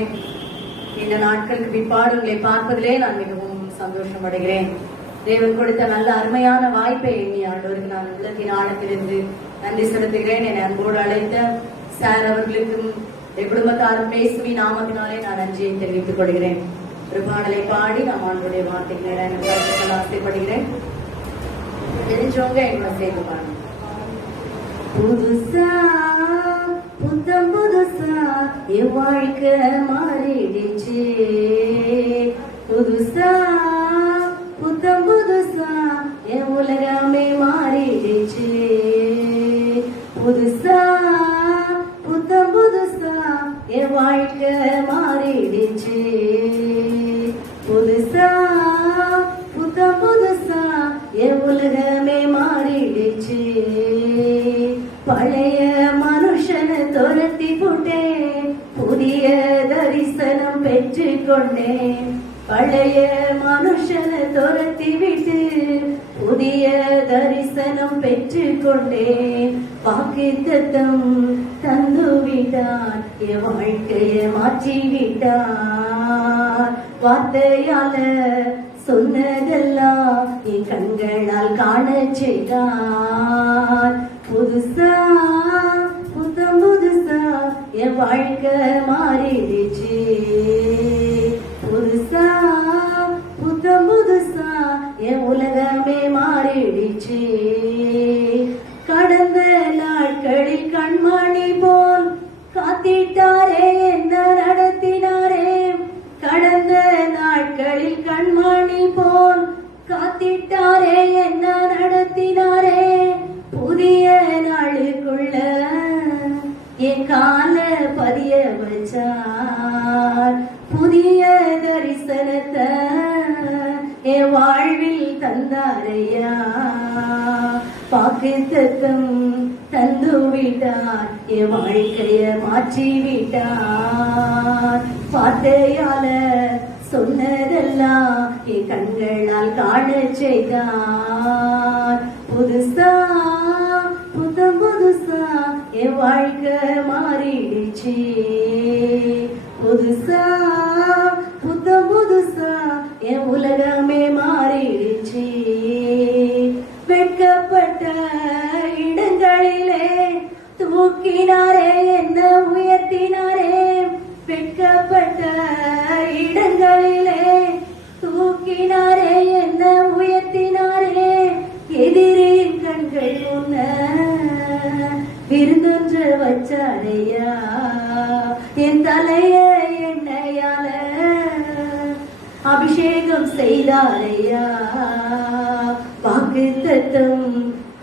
ஆண்டவரே, இந்த நாட்களுக்கு பிற்பாடு உங்களை பார்ப்பதிலே நான் மிகவும் சந்தோஷம் அடைகிறேன். தேவன் கொடுத்த நல்ல அருமையான வாய்ப்பை எண்ணி ஆண்டவருக்கு நான் உள்ளத்தின் ஆழத்திலிருந்து நன்றி செலுத்துகிறேன். என்னை அன்போடு அழைத்த சார் அவர்களுக்கும் குடும்பத்தாரும் பேசுவி நாமத்தினாலே நான் நன்றியை தெரிவித்துக் கொள்கிறேன். ஒரு பாடலை பாடி நாம் ஆண்டவருடைய வார்த்தைகளை ஆசைப்படுகிறேன். தெரிஞ்சவங்க என்னோட சேர்ந்து பாருங்க. புதுசா புத்தம் புதுசா என் வாழ்க்கை மாறிடுச்சு, புதுசா புத்தம் புதுசா என் உலகமே மாறிடுச்சு, புதுசா புத்தம் புதுசா என் வாழ்க்கை மாறிடுச்சு, புதுசா புத்தம் புதுசா என் உலகமே மாறிடுச்சு. பழைய மனுஷனை துரத்தி போட்டேன், புதிய தரிசனம் பெற்றுக் கொண்டேன். பழைய மனுஷனை துரத்தி விட்டு புதிய தரிசனம் பெற்றுக் கொண்டேன். வாக்குத்தத்தம் தந்து விட்டான், என் வாழ்க்கையை மாற்றி விட்டான். வார்த்தையால சொன்னதெல்லாம் என் கண்களால் காண செய்தான். புதுசா புத்தம் புதுசா என் வாழ்க்கை மாறிடுச்சு, புதுசா புத்தம் புதுசா என் உலகமே மாறிடுச்சு. கடந்த நாட்களில் கண்மணி போல் காத்திட்டாரே, என்ன நடத்தினாரே. கடந்த நாட்களில் கண்மணி போல் காத்திட்டாரே, என்ன நடத்தினாரே. புதிய நாளுக்குள்ள என் கால பதிய வச்சார், புதிய தரிசனத்தை என் வாழ்வில் தந்தாரையா. வாக்குத்தத்தம் தந்து விட்டார், என் வாழ்க்கைய மாற்றி விட்டார். வார்த்தையால சொன்னதெல்லாம் என் கண்களால் காண செய்தார். புதுசா புத்தம் புதுசா என் வாழ்க்கை மாறிடுச்சு, புதுசா புத்தம் புதுசா என் உலகமே மாறிடுச்சு. வெட்கப்பட்ட இடங்களிலே தூக்கினாரே, என்ன உயர்த்தினாரே. வெட்கப்பட்ட இடங்களிலே தூக்கினாரே, என்ன உயர்த்தினாரே. எதிரின் கண்கள் முன்ன விருந்தொன்று வச்சாரையா, என் தலைய எண்ணெயால அபிஷேகம் செய்தாரையா. வாக்குத்தத்தம்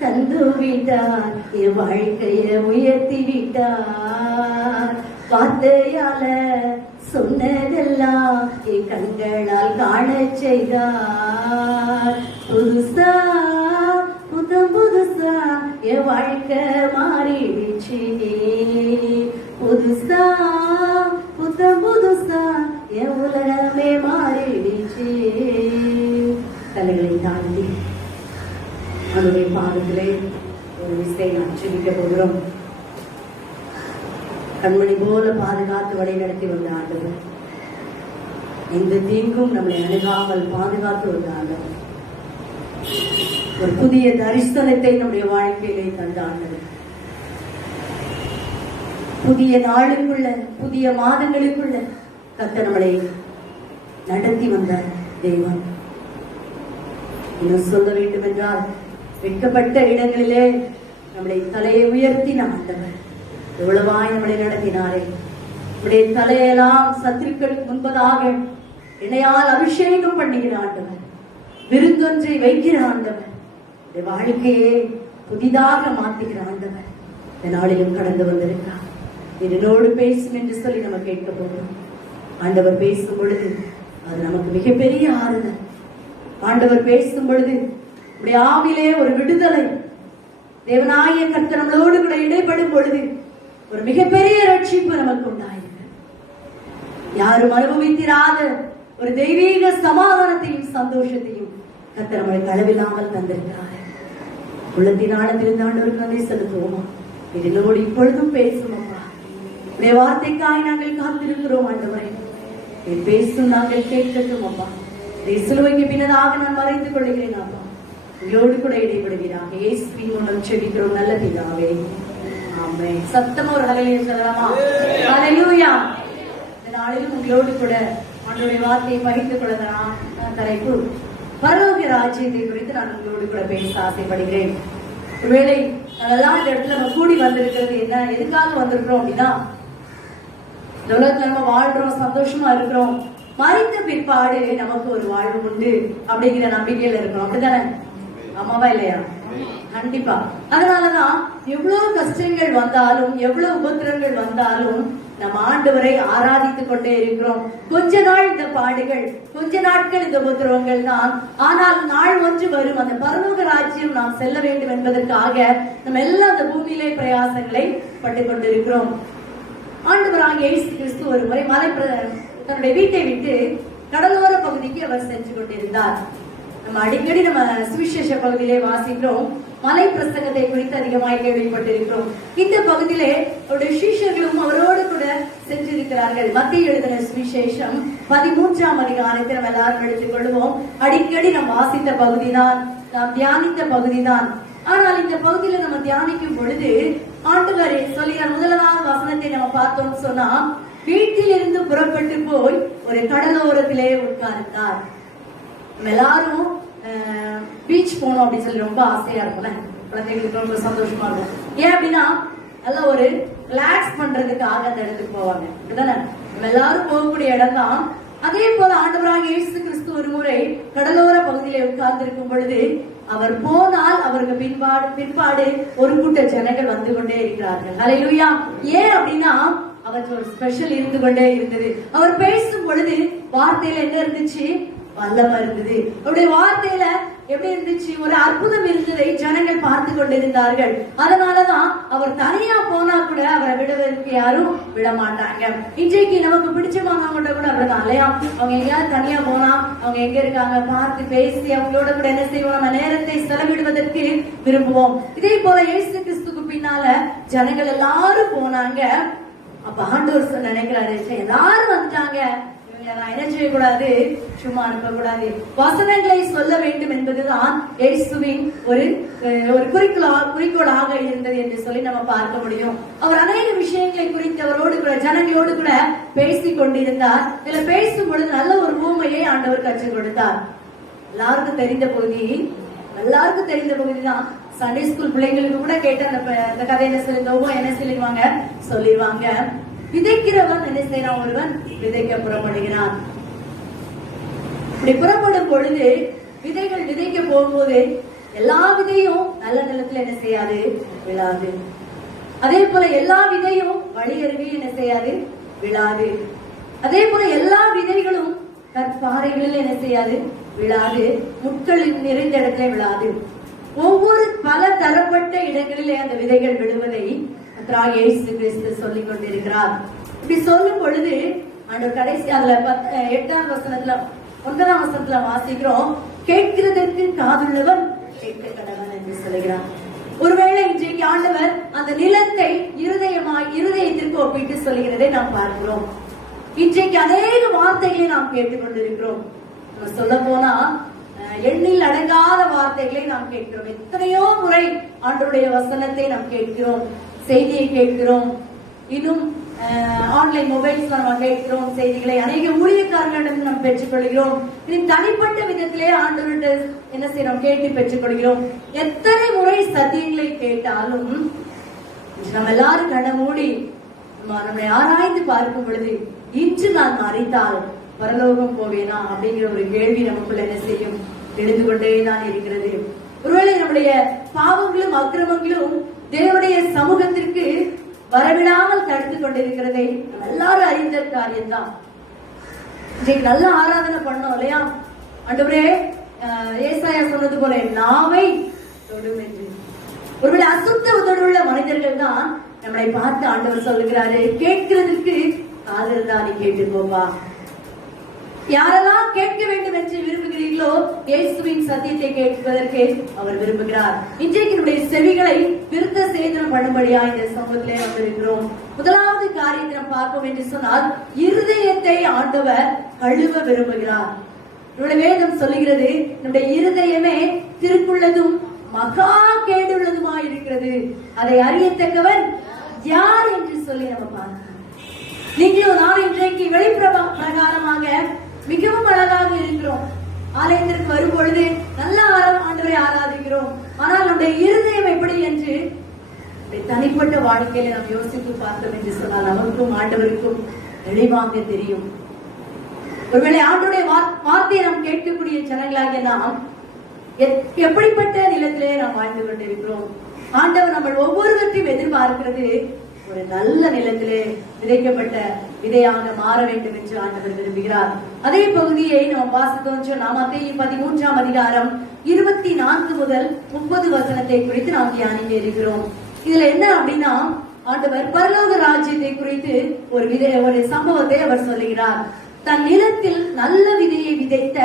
தந்து விட்டார், என் வாழ்க்கைய உயர்த்தி விட்டார். வார்த்தையால சொன்னதெல்லாம் என் கண்களால் காண செய்தார். புதுசா புத்தம் புதுசா என் வாழ்க்கை மாறிடுச்சு, புதுசா புத்தம் புதுசா என் உலகமே மாறிடுச்சு. தலைகளை தாண்டி அவருடைய பாதத்திலே ஒரு விசை நான் ஜெபிக்க போகிறோம். கண்மணி போல பாதுகாத்து வழி நடத்தி வந்த ஆண்டவர், எந்த தீங்கும் நம்மளை அணுகாமல் பாதுகாத்து வந்த ஆண்டவர், ஒரு புதிய தரிசனத்தை நம்முடைய வாழ்க்கையிலே தந்த ஆண்டவர், புதிய நாளுக்குள்ள புதிய மாதங்களுக்குள்ள கர்த்தர் நம்மளை நடத்தி வந்த தெய்வம். இன்னும் சொல்ல வேண்டும் என்றால், வெட்கப்பட்ட இடங்களிலே நம்முடைய தலையை உயர்த்தின ஆண்டவர் எவ்வளவாய் நம்மளை நடத்தினாரே. நம்முடைய தலையெல்லாம் சத்துருக்களுக்கு முன்பதாக எண்ணெயால் அபிஷேகம் பண்ணுகிற ஆண்டவர், விருந்தொன்றை வைக்கிற ஆண்டவர், வாழ்க்கையே புதிதாக மாற்றுகிற ஆண்டவர் இந்த நாளிலும் கடந்து வந்திருக்கிறார். என்னோடு பேசும் என்று சொல்லி நம்ம கேட்க போகிறோம். ஆண்டவர் பேசும் பொழுது அது நமக்கு மிகப்பெரிய ஆறுதல். ஆண்டவர் பேசும் பொழுது நம்முடைய ஆவிலே ஒரு விடுதலை. தேவனாய கர்த்தர் நம்மளோடு கூட இடைப்படும் பொழுது ஒரு மிகப்பெரிய ரட்சிப்பு நமக்கு உண்டாயிருக்கு. யாரும் அனுபவித்திராத ஒரு தெய்வீக சமாதானத்தையும் சந்தோஷத்தையும் கர்த்தர் நம்மை களவில்லாமல் தந்திருக்கிறார். உள்ளத்தின் ஆழத்திலிருந்து ஆண்டவருக்கு நன்றி செலுத்துவோமா? என்னோடு இப்பொழுதும் பேசும் அப்பா. உடைய வார்த்தைக்காய் நாங்கள் காத்திருக்கிறோம் ஆண்டவரே. பேசும் நாங்கள் கேட்கட்டும் அப்பா. சிலுவைக்கு பின்னதாக நான் மறைந்து கொள்கிறேன் அப்பா. உங்களோடு கூட இடைபடுகிறாங்க. இயேசுவின் மூலம் செபிக்கிறோம் நல்ல பிதாவே, ஆமென். சத்தமா ஒரு ஹல்லேலூயா சொல்லலாமா? ஹல்லேலூயா. இந்த நாளிலும் உங்களோடு கூட ஆண்டவருடைய வார்த்தையை பகிர்ந்து கொள்ளலாம். தலைப்பு பரலோக ராஜ்யத்தை குறித்து நான் உங்களோடு கூட பேச ஆசைப்படுகிறேன். ஒருவேளை நாங்கெல்லாம் இந்த இடத்துல நம்ம கூடி வந்திருக்கிறது என்ன, எதுக்காக வந்திருக்கிறோம் அப்படின்னா, இந்த உலகத்துல நம்ம வாழ்றோம், சந்தோஷமா இருக்கிறோம், மறித்த பிற்பாடு நமக்கு ஒரு வாழ்வு உண்டு அப்படிங்கிற நம்பிக்கையில இருக்கிறோம். அப்படித்தானே? ஆமாவா இல்லையா? கண்டிப்பா. அதனாலதான் எவ்வளவு கஷ்டங்கள் வந்தாலும், எவ்வளவு உபத்திரங்கள் வந்தாலும் நம்ம ஆண்டவரை ஆராதித்துக் கொண்டே இருக்கிறோம். கொஞ்ச நாள் இந்த பாடுகள், கொஞ்ச நாட்கள் இந்த உபத்திரவங்கள் தான். ஆனால் நாள் ஒன்று வரும், அந்த பரலோக ராஜ்யம் நாம் செல்ல வேண்டும் என்பதற்காக நம்ம எல்லாம் அந்த பூமியிலே பிரயாசங்களை பட்டுக் கொண்டிருக்கிறோம். ஆண்டவராகிய இயேசு கிறிஸ்து ஒரு முறை தன்னுடைய வீட்டை விட்டு கடலோர பகுதிக்கு அவர் சென்று கொண்டிருந்தார். நம்ம அடிக்கடி நம்ம சுவிசேஷ பகுதியிலே வாசிக்கிறோம், மலை பிரசங்கத்தை குறித்து அதிகமாக கேள்விப்பட்டிருக்கிறோம். இந்த பகுதியிலே அவருடைய சீஷர்களும் அவரோடு கூட சென்றிருக்கிறார்கள். மத்திய எழுதின சுவிசேஷம் 13ஆம் அதிகாரத்தை நம்ம எல்லாரும் எடுத்துக் கொள்வோம். அடிக்கடி நாம் வாசித்த பகுதிதான், நாம் தியானித்த பகுதிதான். ஆனால் இந்த பகுதியில நம்ம தியானிக்கும் பொழுது ஆண்டவரே சொல்லிய முதலாவது வசனத்தை நம்ம பார்த்தோம்னு சொன்னா, வீட்டிலிருந்து புறப்பட்டு போய் ஒரு கடலோரத்திலே உட்கார்ந்தார். நம்ம எல்லாரும் பீச் போனோம் அப்படின்னு சொல்லி ரொம்ப ஆசையா இருக்கும்ல, குழந்தைகளுக்கு ரொம்ப சந்தோஷமா இருக்கும். ஏன் அப்படின்னா நல்ல ஒரு ரிலாக்ஸ் பண்றதுக்காக அந்த இடத்துக்கு போவாங்க. நம்ம எல்லாரும் போகக்கூடிய இடம் தான். அதே போல ஆண்டவராகிய இயேசு கிறிஸ்து ஒரு முறை கடலோர பகுதியிலே உட்கார்ந்து இருக்கும் பொழுது, அவர் போனால் அவருக்கு பிற்பாடு ஒரு கூட்ட ஜனங்கள் வந்து கொண்டே இருக்கிறார்கள். ஹல்லேலூயா. ஏன் அப்படின்னா அவருக்கு ஒரு ஸ்பெஷல் இருந்து கொண்டே இருந்தது. அவர் பேசும் பொழுது வார்த்தையில என்ன இருந்துச்சு? வல்லமை இருந்தது. அவருடைய வார்த்தையில எப்படி இருந்துச்சு? ஒரு அற்புதம் இருந்ததை ஜனங்கள் பார்த்து கொண்டிருந்தார்கள். அதனாலதான் அவர் தனியா போனா கூட அவரை விடுவதற்கு யாரும் விட மாட்டாங்க. இன்றைக்கு நமக்கு பிடிச்சவங்க கூட அப்படிதான் இல்லையா? அவங்க எங்கேயாவது தனியா போனா அவங்க எங்க இருக்காங்க பார்த்து பேசி அவங்களோட கூட என்ன செய்வோம்? நம்ம நேரத்தை செலவிடுவதற்கு விரும்புவோம். இதே போல இயேசு கிறிஸ்துக்கு பின்னால ஜனங்கள் எல்லாரும் போனாங்க. அப்ப ஆண்டவர் நினைக்கிறாரு, எல்லாரும் வந்துட்டாங்க, என்ன செய்யக்கூடாது? சும்மா அனுப்பக்கூடாது. வசனங்களை சொல்ல வேண்டும் என்பதுதான் இயேசுவின் ஒரு குறிக்கோளாக இருந்தது என்று சொல்லி நம்ம பார்க்க முடியும். அவர் அநேக விஷயங்களை குறித்து அவரோடு கூட ஜனங்களோடு கூட பேசிக் கொண்டிருந்தார். இதுல பேசும் பொழுது நல்ல ஒரு ஊமையை ஆண்டவர் கற்றுக் கொடுத்தார். எல்லாருக்கும் தெரிந்த பகுதி தான். சண்டே ஸ்கூல் பிள்ளைங்களுக்கு கூட கேட்ட அந்த கதை என்ன சொல்லிடுவாங்க. விதைக்கிறவன் என்ன செய்யறான்? ஒருவன் விதைக்க புறப்படுகிறான். இப்படி புறப்படும் பொழுது விதைகள் விதைக்க போகும்போது எல்லா விதையும் நல்ல நிலத்துல என்ன செய்யாது? விழாது. அதே போல எல்லா விதையும் வழியருவி என்ன செய்யாது? விழாது. அதே போல எல்லா விதைகளும் கற்பாறைகளில் என்ன செய்யாது? விழாது. முட்களில் நிறைந்த இடத்துல விழாது. ஒவ்வொரு பல தரப்பட்ட இடங்களிலே அந்த விதைகள் விழுவதை இயேசு கிறிஸ்து சொல்லிக் கொண்டிருக்கிறார். இப்படி சொல்லும் பொழுது ஆண்டவர் கடைசி அதுல 8ஆம் வசனத்துல 9ஆம் வசனத்துல வாசிக்கிறோம், கேட்கிறதற்கு காதுள்ளவன் கேட்க கடவன் என்று சொல்லுகிறார். ஒருவேளை இன்றைக்கு ஆண்டவர் அந்த நிலத்தை இருதயத்திற்கு ஒப்பிட்டு சொல்லுகிறதை நாம் பார்க்கிறோம். இன்றைக்கு அநேக வார்த்தைகளை நாம் கேட்டுக்கொண்டிருக்கிறோம். நம்ம சொல்ல போனா எண்ணில் அடங்காத வார்த்தைகளை நாம் கேட்கிறோம். எத்தனையோ முறை ஆண்டவருடைய வசனத்தை நாம் கேட்கிறோம், செய்தியை கேட்கிறோம், இன்னும் ஆன்லைன் மொபைல்ஸ் நம்ம கேட்கிறோம் செய்திகளை. அநேக ஊழியக்காரர்களிடம் நாம் பெற்றுக் கொள்கிறோம். தனிப்பட்ட விதத்திலே ஆண்டவர்கிட்ட என்ன செய்யறோம்? கேட்டு பெற்றுக் கொள்கிறோம். எத்தனை முறை சத்தியங்களை கேட்டாலும் நம்ம எல்லாரும் கண்ண மூடி நம்மளை ஆராய்ந்து பார்க்கும் பொழுது, இன்று நான் மறித்தால் பரலோகம் போவேனா அப்படிங்கிற ஒரு கேள்வி நமக்குள்ள என்ன செய்யும்? எழுந்து கொண்டேதான் இருக்கிறது. ஒருவேளை நம்முடைய பாவங்களும் அக்கிரமங்களும் தேவனுடைய சமூகத்திற்கு வரவிடாமல் தடுத்துக் கொண்டிருக்கிறதை நம்ம எல்லாரும் அறிந்த காரியம்தான். இன்றைக்கு நல்ல ஆராதனை பண்ணோம் இல்லையா? ஆண்டவரே ஏசாயா சொன்னது போல நாவை தொடும் என்று. ஒருவேளை அசுத்த உதடுள்ள மனிதர்கள் தான் நம்மளை பார்த்து ஆண்டவர் சொல்லுகிறாரு, கேட்கிறதுக்கு காது இருந்தா நீ கேட்டுக்கோப்பா. யாரெல்லாம் கேட்க வேண்டும் என்று விரும்புகிறீர்களோ இயேசுவின் சத்தியத்தை கேட்பதற்கு அவர் விரும்புகிறார். இன்றைக்கு நம்முடைய செவிகளை விருத்த சேதனம் பண்ணும்படியா இந்த சமூகத்திலே வந்திருக்கிறோம். முதலாவது காரியத்தை நாம் பார்ப்போம் என்று சொன்னால், இருதயத்தை ஆண்டவர் கழுவ விரும்புகிறார். நம்முடைய வேதம் சொல்லுகிறது, நம்முடைய இருதயமே திருக்குள்ளதும் மகா கேடுள்ளதுமாய் இருக்கிறது, அதை அறியத்தக்கவன் யார் என்று சொல்லி நம்ம பார்க்கிறோம். நீங்களும் நான் இன்றைக்கு வெளிப்பிரகாரமாக மிகவும் அழகாக இருக்கிறோம். ஆலயத்திற்கு வரும் பொழுது நல்ல ஆண்டவரை ஆராதிக்கிறோம். ஆனால் நம்முடைய இருதயம் எப்படி என்று தனிப்பட்ட வாழ்க்கையில நாம் யோசித்து பார்த்தோம் என்று சொன்னால் நமக்கும் ஆண்டவருக்கும் தெளிவாக தெரியும். ஒருவேளை ஆண்டவருடைய வார்த்தையை நாம் கேட்கக்கூடிய ஜனங்களாக நாம் எப்படிப்பட்ட நிலத்திலே நாம் வாழ்ந்து கொண்டிருக்கிறோம். ஆண்டவர் நம்ம ஒவ்வொருவற்றையும் எதிர்பார்க்கிறது ஒரு நல்ல நிலத்திலே விதைக்கப்பட்ட விதையாக மாற வேண்டும் என்று ஆண்டவர் விரும்புகிறார். அதே பகுதியை நாம் வாசித்தோம். மத்தேயு 13ஆம் அதிகாரம் 24 முதல் 30 வசனத்தை குறித்து நாம் தியானிக்க இருக்கிறோம். இதுல என்ன அப்படின்னா, ஆண்டவர் பரலோக ராஜ்யத்தை குறித்து ஒரு சம்பவத்தை அவர் சொல்லுகிறார். தன் நிலத்தில் நல்ல விதையை விதைத்த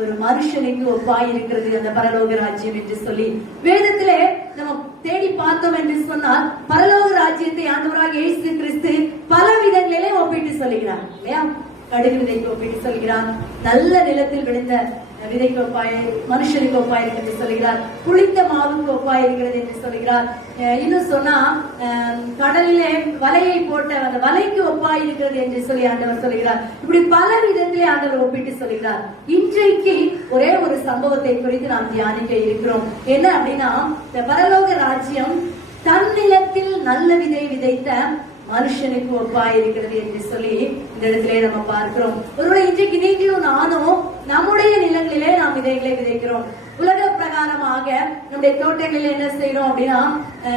ஒரு மனுஷனுக்கு ஒப்பாய் இருக்கிறது அந்த பரலோக ராஜ்யம் என்று சொல்லி வேதத்திலே நம்ம தேடி பார்த்தோம் என்று சொன்னால், பரலோக ராஜ்யத்தை ஆண்டவராகிய இயேசு கிறிஸ்து பல விதங்களிலே ஒப்பிட்டு சொல்லுகிறார் இல்லையா? கடுகு விதைக்கு ஒப்பிட்டு சொல்கிறார், நல்ல நிலத்தில் விழுந்த விதைக்கு ஒப்பாய் மனுஷனுக்கு ஒப்பாய் என்று சொல்கிறார், புளித்த மாவுக்கு ஒப்பாய் இருக்கிறது என்று சொல்கிறார். இன்னும் சொன்னா கடலிலே வலையை போட்ட அந்த வலைக்கு ஒப்பாய் இருக்கிறது என்று சொல்லி ஆண்டவர் சொல்கிறார். இப்படி பல விதத்திலே ஆண்டவர் ஒப்பிட்டு சொல்கிறார். இன்றைக்கு ஒரே ஒரு சம்பவத்தை குறித்து நாம் தியானிக்க இருக்கிறோம். என்ன அப்படின்னா, இந்த பரலோக ராஜ்யம் தன் நிலத்தில் நல்ல விதை விதைத்த மனுஷனுக்கு ஒப்பாய் இருக்கிறது என்று சொல்லி இந்த இடத்திலே நம்ம பார்க்கிறோம். ஒருவேளை இன்றைக்கு நீங்களும் நானும் நம்முடைய நிலங்களிலே நாம் விதைகளை விதைக்கிறோம். உலக பிரகாரமாக நம்முடைய தோட்டங்களில் என்ன செய்யறோம் அப்படின்னா,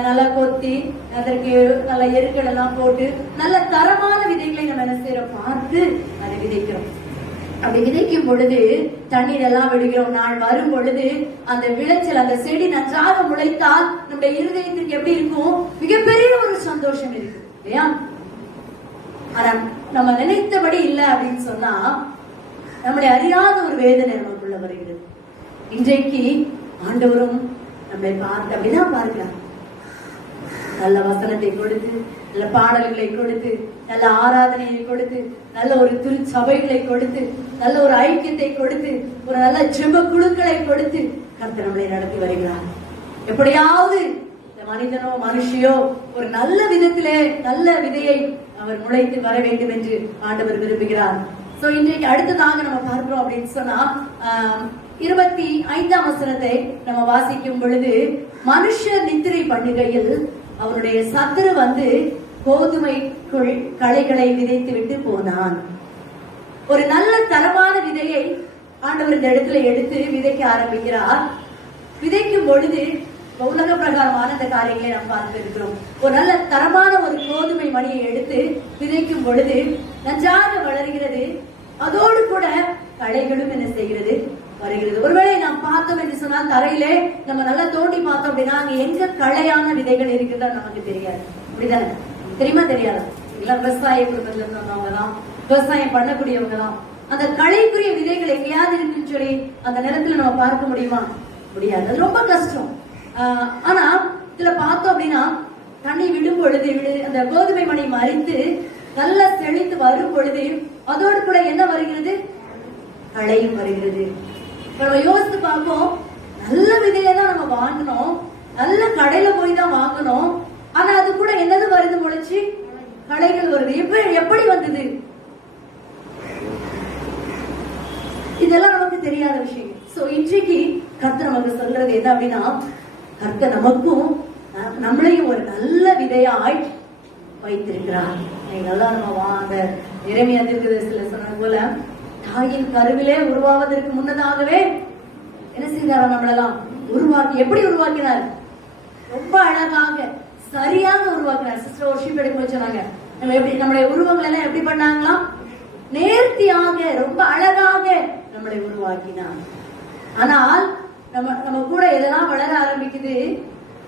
நல்லா கொத்தி அதற்கு நல்ல எருக்கள் எல்லாம் போட்டு நல்ல தரமான விதைகளை நம்ம என்ன செய்யறோம், பார்த்து அதை விதைக்கிறோம். அப்படி விதைக்கும் பொழுது தண்ணீர் எல்லாம் விடுகிறோம். நாள் வரும் பொழுது அந்த விளைச்சல், அந்த செடி நன்றாக முளைத்தால் நம்முடைய இருதயத்துக்கு எப்படி இருக்கும், மிகப்பெரிய ஒரு சந்தோஷம் இருக்கு இல்லையா? ஆனா நம்ம நினைத்தபடி இல்லை அப்படின்னு சொன்னா நம்முடைய அறியாத ஒரு வேதனை நமக்குள்ள வருகிறது. இன்றைக்கு ஆண்டவரும் நம்மை பார்த்து அப்படிதான் பார்க்கிறார். நல்ல வசனத்தை கொடுத்து, நல்ல பாடல்களை கொடுத்து, நல்ல ஆராதனையை கொடுத்து, நல்ல ஒரு திருச்சபைகளை கொடுத்து, நல்ல ஒரு ஐக்கியத்தை கொடுத்து, ஒரு நல்ல ஜெப குழுக்களை கொடுத்து கர்த்தர் நம்மளை நடத்தி வருகிறார். எப்படியாவது மனிதனோ மனுஷியோ ஒரு நல்ல விதத்திலே நல்ல விதையை அவர் முளைத்து வர வேண்டும் என்று ஆண்டவர் விரும்புகிறார். சோ இன்றைக்கு அடுத்ததாக நம்ம பார்க்கிறோம் அப்படின்னு சொன்னா 25ஆம் வசனத்தை நம்ம வாசிக்கும் பொழுது, மனுஷர் நித்திரை பண்ணுகையில் அவருடைய சத்துரு வந்து கோதுமைக்குள் களைகளை விதைத்து விட்டு போனான். ஒரு நல்ல தரமான விதையை ஆண்டவர் இந்த இடத்துல எடுத்து விதைக்க ஆரம்பிக்கிறார். விதைக்கும் பொழுது உலக பிரகாரமான அந்த காரியங்களை நாம் பார்த்து இருக்கிறோம். ஒரு நல்ல தரமான ஒரு கோதுமை மணியை எடுத்து விதைக்கும் பொழுது நன்றாக வளர்கிறது. அதோடு கூட களைகளும் என்ன செய்கிறது, வருகிறது. ஒருவேளை நாம் பார்த்தோம் என்று சொன்னால், தரையிலே நம்ம நல்லா தோண்டி பார்த்தோம் அப்படின்னா அங்க எங்க களையான விதைகள் இருக்கிறதா நமக்கு தெரியாது. அப்படிதானே? தெரியுமா தெரியாது? எல்லாம் விவசாய குடும்பத்துல இருந்தவங்க தான், விவசாயம் பண்ணக்கூடியவங்க தான். அந்த களைக்குரிய விதைகள் எங்கேயாவது இருக்குன்னு சொல்லி அந்த நேரத்துல நம்ம பார்க்க முடியுமா? முடியாது. அது ரொம்ப கஷ்டம். ஆனா இதுல பார்த்தோம் அப்படின்னா தண்ணி விடும் பொழுது அந்த கோதுமை மணி மறித்து நல்லா செழித்து வரும் பொழுது அதோடு கூட என்ன வருகிறது, களையும் வருகிறது. நம்ம யோசித்து பார்ப்போம், நல்ல விதையை தான் நம்ம வாங்கணும், நல்ல கடையில போய் தான் வாங்கணும். ஆனா அது கூட என்னது வருது, முளைச்சு களைகள் வருது. எப்படி வந்தது? இதெல்லாம் நமக்கு தெரியாத விஷயம். சோ இன்றைக்கு கர்த்தர் நமக்கு சொல்றது என்ன அப்படின்னா, கர்த்தர் நமக்கும் நம்மளையும் ஒரு நல்ல விதையாய் வைத்திருக்கிறார். நல்லா நம்ம வாங்க இறைமையா தீர்க்கதரிசில சொன்னது போல, தாயின் கருவிலே உருவாவதற்கு முன்னதாகவே என்ன செய்தார், நம்மளெல்லாம் உருவாக்கி. எப்படி உருவாக்கினார்? ரொம்ப அழகாக சரியாக உருவாக்கினார். சிஸ்டர் ஒர்ஷிப் எடுக்க சொன்னாங்க, நம்ம எப்படி நம்மளுடைய உருவங்கள் எல்லாம் எப்படி பண்ணாங்களாம், நேர்த்தியாக ரொம்ப அழகாக நம்மளை உருவாக்கினார். ஆனால் நம்ம கூட எதெல்லாம் வளர ஆரம்பிக்குது,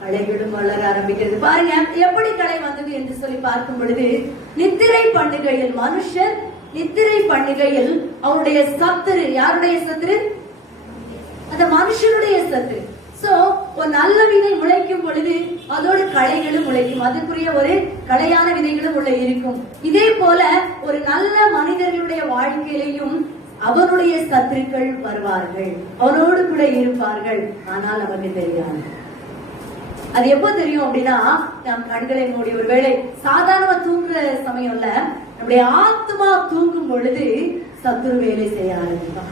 களைகளும் வளர ஆரம்பிக்கிறது. பாருங்க எப்படி களை வந்தது என்று சொல்லி பார்க்கும் பொழுது, நித்திரை பண்ணுகையில் மனுஷர் நித்திரை பண்ணுகையில் அவருடைய சத்துரு, யாருடைய சத்துரு? அந்த மனுஷனுடைய சத்துரு. சோ ஒரு நல்ல விதை முளைக்கும் பொழுது அதோடு களைகளும் முளைக்கும், அதுக்குரிய ஒரு களையான விதைகளும் உள்ள இருக்கும். இதே போல ஒரு நல்ல மனிதர்களுடைய வாழ்க்கையிலையும் அவனுடைய சத்துருக்கள் வருவார்கள், அவனோடு கூட இருப்பார்கள். ஆனால் நமக்கு தெரியாது. அது எப்ப தெரியும் அப்படின்னா, நம் கண்களை மூடி ஒருவேளை சாதாரண தூங்குற சமயம்ல நம்முடைய ஆத்மா தூங்கும் பொழுது சத்துரு வேலை செய்ய ஆரம்பிப்பான்.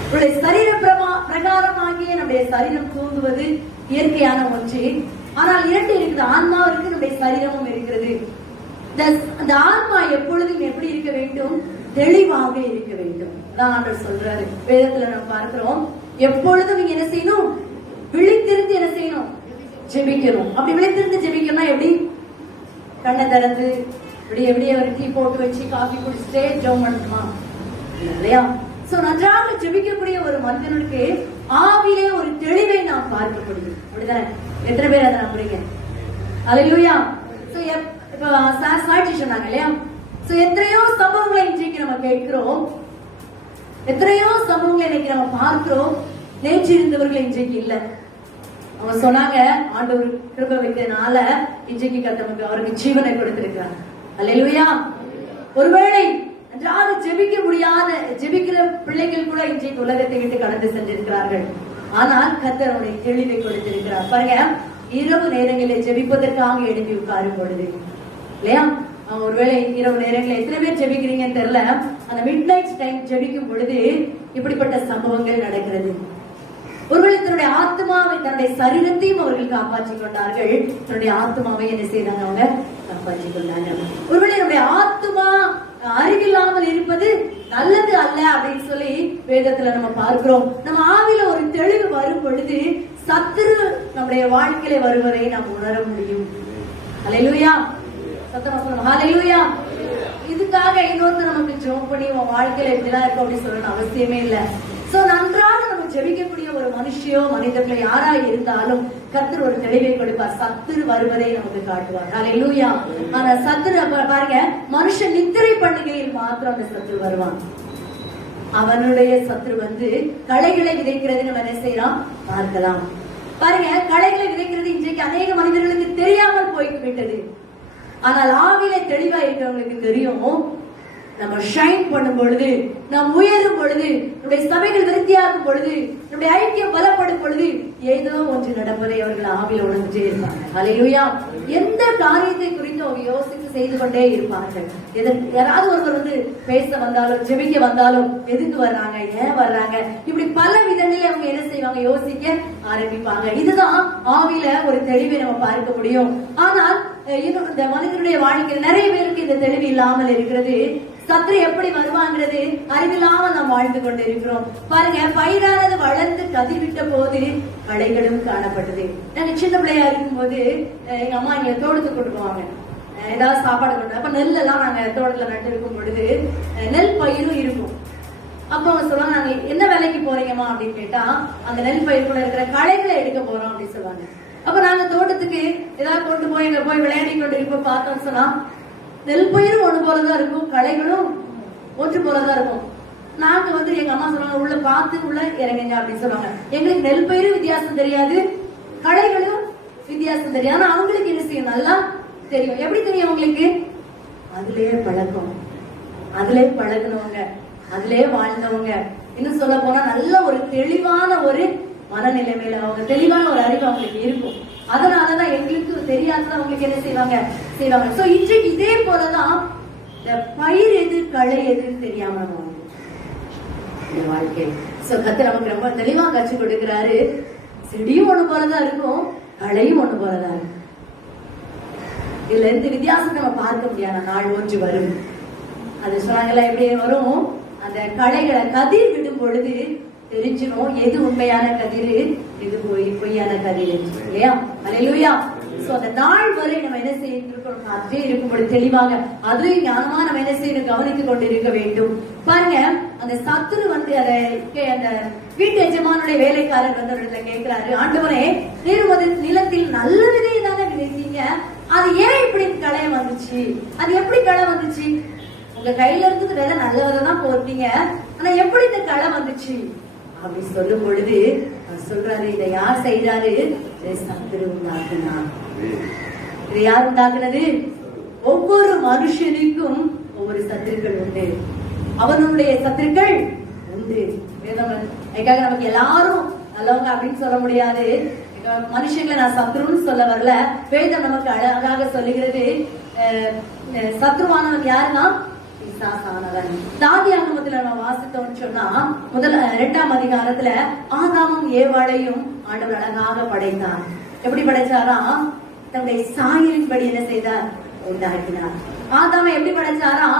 நம்முடைய சரீர பிரகாரமாகிய நம்முடைய சரீரம் தூங்குவது இயற்கையான ஒன்று. ஆனால் இரண்டு இருக்குது, ஆன்மா இருக்கு, நம்முடைய சரீரமும் இருக்கிறது. அந்த ஆன்மா எப்பொழுதும் எப்படி இருக்க வேண்டும்? தெளிவாக இருக்க வேண்டும். அதான் ஆண்டவர் சொல்றாரு வேதத்துல நம்ம பார்க்கிறோம், எப்பொழுதும் நீங்க என்ன செய்யணும்? விழித்திருந்து என்ன செய்யணும்? ஜெபிக்கணும். அப்படி விழித்திருந்து ஜெபிக்கணும்னா எப்படி? கண்ணை திறந்து விடிய விடிய ஒரு டீ போட்டு வச்சு காஃபி குடிச்சிட்டே ஜெபம் பண்ணணுமா? இல்லையா? சோ நன்றாக ஜெபிக்கக்கூடிய ஒரு மனிதனுக்கு ஆவிலே ஒரு தெளிவை நாம் பார்க்க முடியும். அப்படிதானே? எத்தனை பேர் அதை நம்புறீங்க? அல்லேலூயா. சோ இப்ப சார் சாட்சி சொன்னாங்க இல்லையா? சோ எத்தனையோ சம்பவங்களை இன்றைக்கு நம்ம கேட்கிறோம், எத்தனையோ சம்பவங்களை இன்னைக்கு நம்ம பார்க்கிறோம். நேற்று இருந்தவர்கள் இன்றைக்கு இல்ல. அவங்க சொன்னாங்க, ஆண்டவர் கிருபை வைக்கிறதுனால இன்றைக்கு கர்த்தர் அவருக்கு ஜீவனை கொடுத்திருக்கிறார். அல்லேலூயா. ஒருவேளை நன்றாக ஜெபிக்க முடியாத ஜெபிக்கிற பிள்ளைகள் கூட இன்றைக்கு உலகத்தை விட்டு கடந்து சென்றிருக்கிறார்கள். ஆனால் கர்த்தர் அவருடைய தெளிவை கொடுத்திருக்கிறார். பாருங்க, இரவு நேரங்களில் ஜெபிப்பதற்காக எழுதி உட்காரும் பொழுது இல்லையா, ஒருவேளை இரவு நேரங்களில் எத்தனை பேர் ஜெபிக்கிறீங்கன்னு தெரியல, அந்த மிட் நைட் டைம் ஜெபிக்கும் பொழுது இப்படிப்பட்ட சம்பவங்கள் நடக்கிறது. ஒருவேளை தன்னுடைய ஆத்மாவை, தன்னுடைய சரீரத்தையும் அவர்கள் காப்பாற்றிக் கொண்டார்கள், தன்னுடைய ஆத்மாவை என்ன செய்தாங்க? அவங்க காப்பாற்றிக் கொண்டாங்க. ஒருவேளை நம்முடைய ஆத்மா அறிவில்லாமல் இருப்பது நல்லது அல்ல அப்படின்னு சொல்லி வேதத்துல நம்ம பார்க்கிறோம். நம்ம ஆவில ஒரு தெளிவு வரும் பொழுது சத்துரு நம்முடைய வாழ்க்கையில வருவதை நாம் உணர முடியும். அல்லேலூயா. சத்தமா சொல்லுங்க, ஹல்லேலூயா. இதுக்காக இன்னொருத்தர் நமக்கு ஜெபம் பண்ணி உன் வாழ்க்கையில எப்படிலாம் இருக்கும் அப்படின்னு சொல்லணும் அவசியமே இல்லை. சோ நன்றாக நம்ம ஜெபிக்கக்கூடிய ஒரு மனுஷியோ மனிதர்களோ யாரா இருந்தாலும் கர்த்தர் ஒரு தெளிவை கொடுப்பார். சத்துரு வருவதை நமக்கு காட்டுவார். ஹல்லேலூயா. ஆனா சத்துரு பாருங்க, மனுஷன் நித்திரை பண்ணுகையில் மாத்திரம் அந்த சத்துரு வருவான். அவனுடைய சத்துரு வந்து களைகளை விதைக்கிறது நம்ம என்ன செய்யலாம் பார்க்கலாம். பாருங்க, களைகளை விதைக்கிறது இன்றைக்கு அநேக மனிதர்களுக்கு தெரியாமல் போய்விட்டது. ஆனால் ஆவிலே தெளிவா இருக்கிறவங்களுக்கு தெரியும். நம்ம ஷைன் பண்ணும் பொழுது, நாம் உயரும் பொழுது, நம்முடைய சபைகள் விருத்தியாகும் பொழுது, நம்முடைய ஐக்கியம் பலப்படும் பொழுது ஏதோ ஒன்று நடப்பதை அவர்கள் ஆவில உணர்ந்துட்டே இருப்பாங்க. ஹல்லேலூயா. எந்த காரியத்தை குறித்து அவங்க யோசித்து செய்து கொண்டே இருப்பார்கள். யாராவது ஒருவர் வந்து பேச வந்தாலும் ஜெபிக்க வந்தாலும் எதுக்கு வர்றாங்க, ஏன் வர்றாங்க, இப்படி பல விதங்களில் அவங்க என்ன செய்வாங்க? யோசிக்க ஆரம்பிப்பாங்க. இதுதான் ஆவில ஒரு தெளிவை நம்ம பார்க்க முடியும். ஆனால் இந்த மனிதனுடைய வாழ்க்கையில் நிறைய பேருக்கு இந்த தெளிவு இல்லாமல் இருக்கிறது. சத்துரு எப்படி வருவாங்கிறது அறிவில்லாமல் நாம் வாழ்ந்து கொண்டு இருக்கிறோம். பாருங்க, பயிரானது வளர்ந்து கதிர்விட்ட போது களைகளும் காணப்பட்டது. நாங்க சின்ன பிள்ளையா இருக்கும் போது எங்க அம்மா இங்க தோட்டத்துக்கு கொண்டு போவாங்க, ஏதாவது சாப்பாடு கொண்டு. அப்ப நெல் எல்லாம் நாங்க தோட்டத்துல நட்டு இருக்கும் பொழுது நெல் பயிரும் இருக்கும். அப்ப அவங்க சொல்லுவாங்க, நாங்க என்ன வேலைக்கு போறீங்கம்மா அப்படின்னு கேட்டா, அந்த நெல் பயிருக்குள்ள இருக்கிற களைகளை எடுக்க போறோம் அப்படின்னு சொல்லுவாங்க. அப்ப நாங்க தோட்டத்துக்கு ஏதாவது கொண்டு போய் எங்க போய் விளையாடி கொண்டு இருப்ப பார்த்தோம்னு சொன்னா நெல் பயிரும் ஒன்று போலதான் இருக்கும், களைகளும் ஒன்று போலதான் இருக்கும். நாங்க வந்து எங்க அம்மா சொல்லுவாங்க, உள்ள பார்த்து உள்ள இறங்குங்க அப்படின்னு சொல்லுவாங்க. எங்களுக்கு நெல் பயிரும் வித்தியாசம் தெரியாது, களைகளும் வித்தியாசம் தெரியாது. ஆனா அவங்களுக்கு என்ன செய்யும்? நல்லா தெரியும். எப்படி தெரியும் அவங்களுக்கு? அதுலயே பழக்கம், அதுலயே பழகினவங்க, அதுலயே வாழ்ந்தவங்க. இன்னும் சொல்ல போனா நல்ல ஒரு தெளிவான ஒரு மனநிலைமையில அவங்க தெளிவான ஒரு அறிவு அவங்களுக்கு இருக்கும். அதனாலதான் எங்களுக்கு தெரியாதது அவங்களுக்கு என்ன செய்வாங்க? சோ இன்றைக்கு இதே போலதான் இந்த பயிர் எது களை எதுன்னு தெரியாம வாழ்க்கை. சோ கர்த்தர் நமக்கு ரொம்ப தெளிவா கற்றுக் கொடுக்கிறாரு. செடியும் ஒண்ணு போலதான் இருக்கும், களையும் ஒண்ணு போலதான் இருக்கும். இதுல இருந்து வித்தியாசம் நம்ம பார்க்க முடியாத நாள் ஒன்று வரும். அது சொன்னாங்கல்ல, எப்படி வரும்? அந்த களைகளை கதிர் விடும் பொழுது தெரிஞ்சிடும் எது உண்மையான கதிர், எது பொய்யான கதிர் இல்லையா? அல்லேலூயா. சோ அந்த நாள் வரை நம்ம என்ன செய்யணும்? அதே இருக்கும்போது தெளிவாக அதுவும் ஞானமா நம்ம என்ன செய்யணும்? கவனித்துக் கொண்டு இருக்க வேண்டும். பாருங்க, அந்த சத்துரு வந்து அந்த வீட்டு எஜமானுடைய வேலைக்காரர் வந்து அவர்கிட்ட கேட்கிறாரு, ஆண்டவரே, நீர் நிலத்தில் நல்ல விதையை தானே விதைத்தீங்க, அது ஏன் இப்படி களை வந்துச்சு? அது எப்படி களை வந்துச்சு? உங்க கையில இருந்தது வேற நல்ல விதை தான் போட்டீங்க, ஆனா எப்படி இந்த களை வந்துச்சு அப்படி சொல்லும் பொழுது சொல்றாரு, இதை யார் செய்யறாரு? சத்துரு உண்டாக்குனார். இதை யார் உண்டாக்குனது? ஒவ்வொரு மனுஷனுக்கும் ஒவ்வொரு சத்துருக்கள் உண்டு, அவனுடைய சத்துருக்கள் உண்டு. அதுக்காக நமக்கு எல்லாரும் நல்லவங்க அப்படின்னு சொல்ல முடியாது. மனுஷங்களை நான் சத்ருன்னு சொல்ல வரல. வேதம் நமக்கு அழகாக சொல்லுகிறது, சத்ருவானவன் யாருன்னா பிசாசானவன். ஆதியாகமத்துல நம்ம வாசித்தோம்னு சொன்னா, முதல் 2ஆம் அதிகாரத்துல ஆதாமும் ஏவாளையும் ஆண்டவர் அழகாக படைத்தார். எப்படி படைச்சாரா? தன்னுடைய சாயலின்படி என்ன செய்தார்? உண்டாக்கினார். ஆதாம எப்படி படைச்சாரா?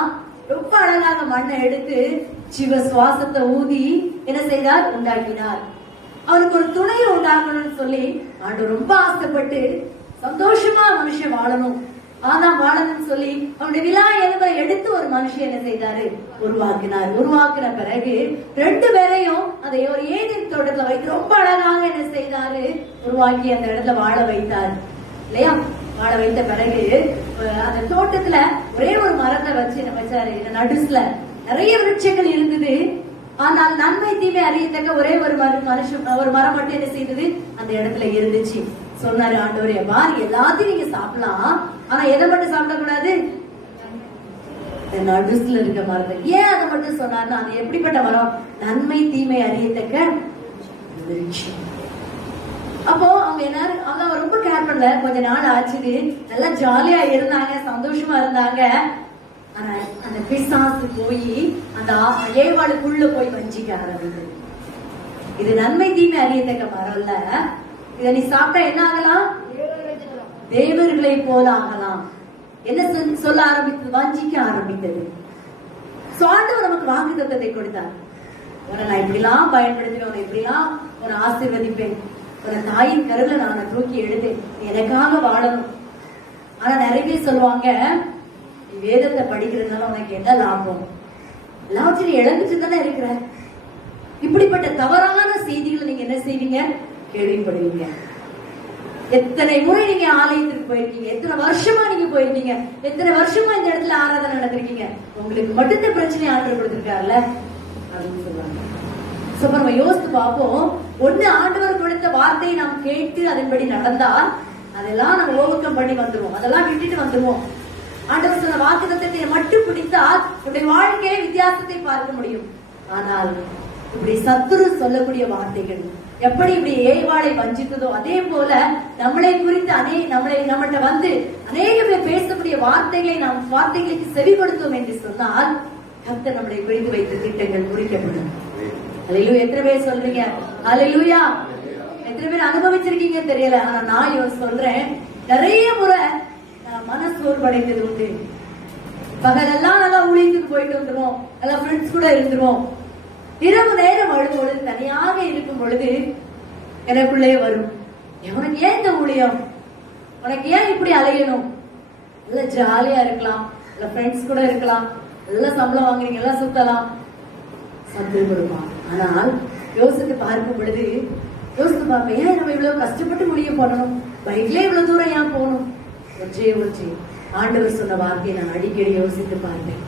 ரொம்ப அழகாக மண்ணை எடுத்து ஜீவ சுவாசத்தை ஊதி என்ன செய்தார்? உண்டாக்கினார். அவனுக்கு ஒரு துணையை உண்டாக்கணும்னு சொல்லி ஆண்டவர் ரொம்ப ஆசைப்பட்டு சந்தோஷமா மனுஷன் வாழணும், ஆதாம் வாழணும்னு சொல்லி அவனுடைய விழா எலும்பை எடுத்து ஒரு மனுஷன் என்ன செய்தாரு? உருவாக்கினார். உருவாக்கின பிறகு 2 பேரையும் அதை ஒரு ஏதேன் தோட்டத்துல வைத்து ரொம்ப அழகாக என்ன செய்தாரு? உருவாக்கி அந்த இடத்துல வாழ வைத்தார் இல்லையா? வாழ வைத்த பிறகு அந்த தோட்டத்துல ஒரே ஒரு மரத்தை வச்சாரு. நடுசுல நிறைய விருட்சங்கள் இருந்தது, ஆனால் நன்மை தீமை அறியத்தக்க ஒரே ஒரு மரம் மட்டும் என்ன செய்தது? அந்த இடத்துல இருந்துச்சு. சொன்னாரு ஆண்டவரே, பாரு எல்லாத்தையும் நீங்க சாப்பிடலாம், ஆனா எதை மட்டும் சாப்பிடக்கூடாது? நடுசுல இருக்க மரத்தை. ஏன் அதை மட்டும் சொன்னாருன்னா, அது எப்படிப்பட்ட மரம்? நன்மை தீமை அறியத்தக்க விருட்சம். அப்போ அவங்க எல்லாரும் அவங்க ரொம்ப கேர் பண்ணல. கொஞ்ச நாள் ஆச்சு, நல்லா ஜாலியா இருந்தாங்க, சந்தோஷமா இருந்தாங்க. ஆனா அந்த பிசாசு போய் அந்த ஏவாளுக்குள்ள போய் வஞ்சிக்க ஆரம்பிக்குது. இது நன்மை தீமை அறியத்தக்க மரம் இல்ல, இத நீ சாப்பிட்டா என்ன ஆகலாம்? தேவர்களை போல ஆகலாம். என்ன சொல்ல ஆரம்பித்தது? வஞ்சிக்க ஆரம்பித்தது. ஆண்டவர் நமக்கு வாக்குத்தத்தத்தை கொடுத்தார். உன்னை நான் இப்படிலாம் பயன்படுத்துவேன், உன்னை இப்படிலாம் உன்னை ஆசீர்வதிப்பேன், உன்னை தாயின் கருவில நான் தூக்கி எடுத்தேன், எனக்காக வாழணும். ஆனா நிறைய பேர் சொல்லுவாங்க, நீ வேதத்தை படிக்கிறதுனால உனக்கு என்ன லாபம்? எல்லாவற்றையும் இழந்துட்டு தானே இருக்கிற. இப்படிப்பட்ட தவறான செய்திகளை நீங்க என்ன செய்வீங்க? கேள்விப்படுவீங்க. எத்தனை முறை நீங்க ஆலயத்துக்கு போயிருக்கீங்க, எத்தனை வருஷமா நீங்க போயிருக்கீங்க, எத்தனை வருஷமா இந்த இடத்துல ஆராதனை நடந்திருக்கீங்க, உங்களுக்கு மட்டும் பிரச்சனை ஆண்டவர் கொடுத்திருக்காருல்ல அப்படின்னு சொல்லுவாங்க. நம்ம யோசித்து பார்ப்போம். ஒண்ணு, ஆண்டவர் கொடுத்த வார்த்தையை நாம் கேட்டு அதன்படி நடந்தால் அதெல்லாம் நம்ம ஓவர்கம் பண்ணி வந்துருவோம், அதெல்லாம் விட்டுட்டு வந்துருவோம். ஆண்டவர் சொன்ன வாக்குத்தத்தத்தை மட்டும் பிடித்தால் நம்முடைய வாழ்க்கையை வித்தியாசத்தை பார்க்க முடியும். ஆனால் இப்படி சத்துரு சொல்லக்கூடிய வார்த்தைகள் எப்படி இப்படி ஏவாளை வஞ்சித்ததோ அதே போல நம்மளை குறித்து நம்மகிட்ட வந்து அநேக பேர் பேசக்கூடிய வார்த்தைகளை நாம் வார்த்தைகளுக்கு செவி கொடுத்தோம் என்று சொன்னால் கர்த்தர் நம்மளை குறித்து வைத்த திட்டங்கள் குறிக்கப்படும். அல்லேலூயா. எத்தனை பேர் சொல்றீங்க அல்லேலூயா? எத்தனை பேர் அனுபவிச்சிருக்கீங்க தெரியல. ஆனா நான் சொல்றேன், நிறைய முறை மனசோர்வடைந்தது உண்டு. பகலெல்லாம் நல்லா ஊழியத்துக்கு போயிட்டு வந்துருவோம், நல்லா ஃப்ரெண்ட்ஸ் கூட இருந்துருவோம். இரவு நேரம் அழும்பொழுது, தனியாக இருக்கும் பொழுது எனக்குள்ளே வரும், உனக்கு ஏன் இந்த ஊழியம், உனக்கு ஏன் இப்படி அலையணும், நல்லா ஜாலியா இருக்கலாம், நல்லா ஃப்ரெண்ட்ஸ் கூட இருக்கலாம், நல்லா சம்பளம் வாங்குறீங்க, எல்லாம் சுத்தலாம். சத்து கொடுப்பான். ஆனால் யோசித்து பார்க்கும் பொழுது யோசித்து பார்ப்பேன், ஏன் நம்ம இவ்வளவு கஷ்டப்பட்டு ஊழியம் பண்ணணும், பைக்ல இவ்வளவு தூரம் ஏன் போகணும்? ஒன்றே ஆண்டவர் சொன்ன வார்த்தையை நான் அடிக்கடி யோசித்து பார்த்தேன்.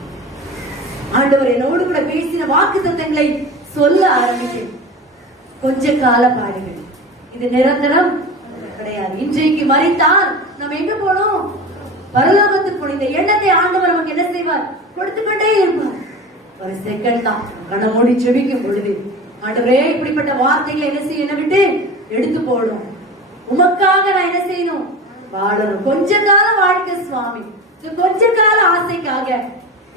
ஆண்டவர் என்னோடு கூட பேசின வாக்குத்தத்தங்களை சொல்ல ஆரம்பித்தேன். கொஞ்ச கால பாடுகள், இது நிரந்தரம் கிடையாது. இன்றைக்கு மறித்தால் நம்ம எங்க போனோம்? பரலோகத்துக்கு போன இந்த எண்ணத்தை ஆண்டவர் நமக்கு என்ன செய்வார்? கொடுத்துக்கொண்டே இருப்பார். ஒரு செகண்ட் தான் கண்ணமூடி செபிக்கும் பொழுது, ஆண்டவரே இப்படிப்பட்ட வார்த்தைகளை என்ன செய்ய, என்ன விட்டு எடுத்து போடும், உமக்காக நான் என்ன செய்யணும்? வாழணும். கொஞ்ச கால வாழ்க்கை சுவாமி, கொஞ்ச கால ஆசைக்காக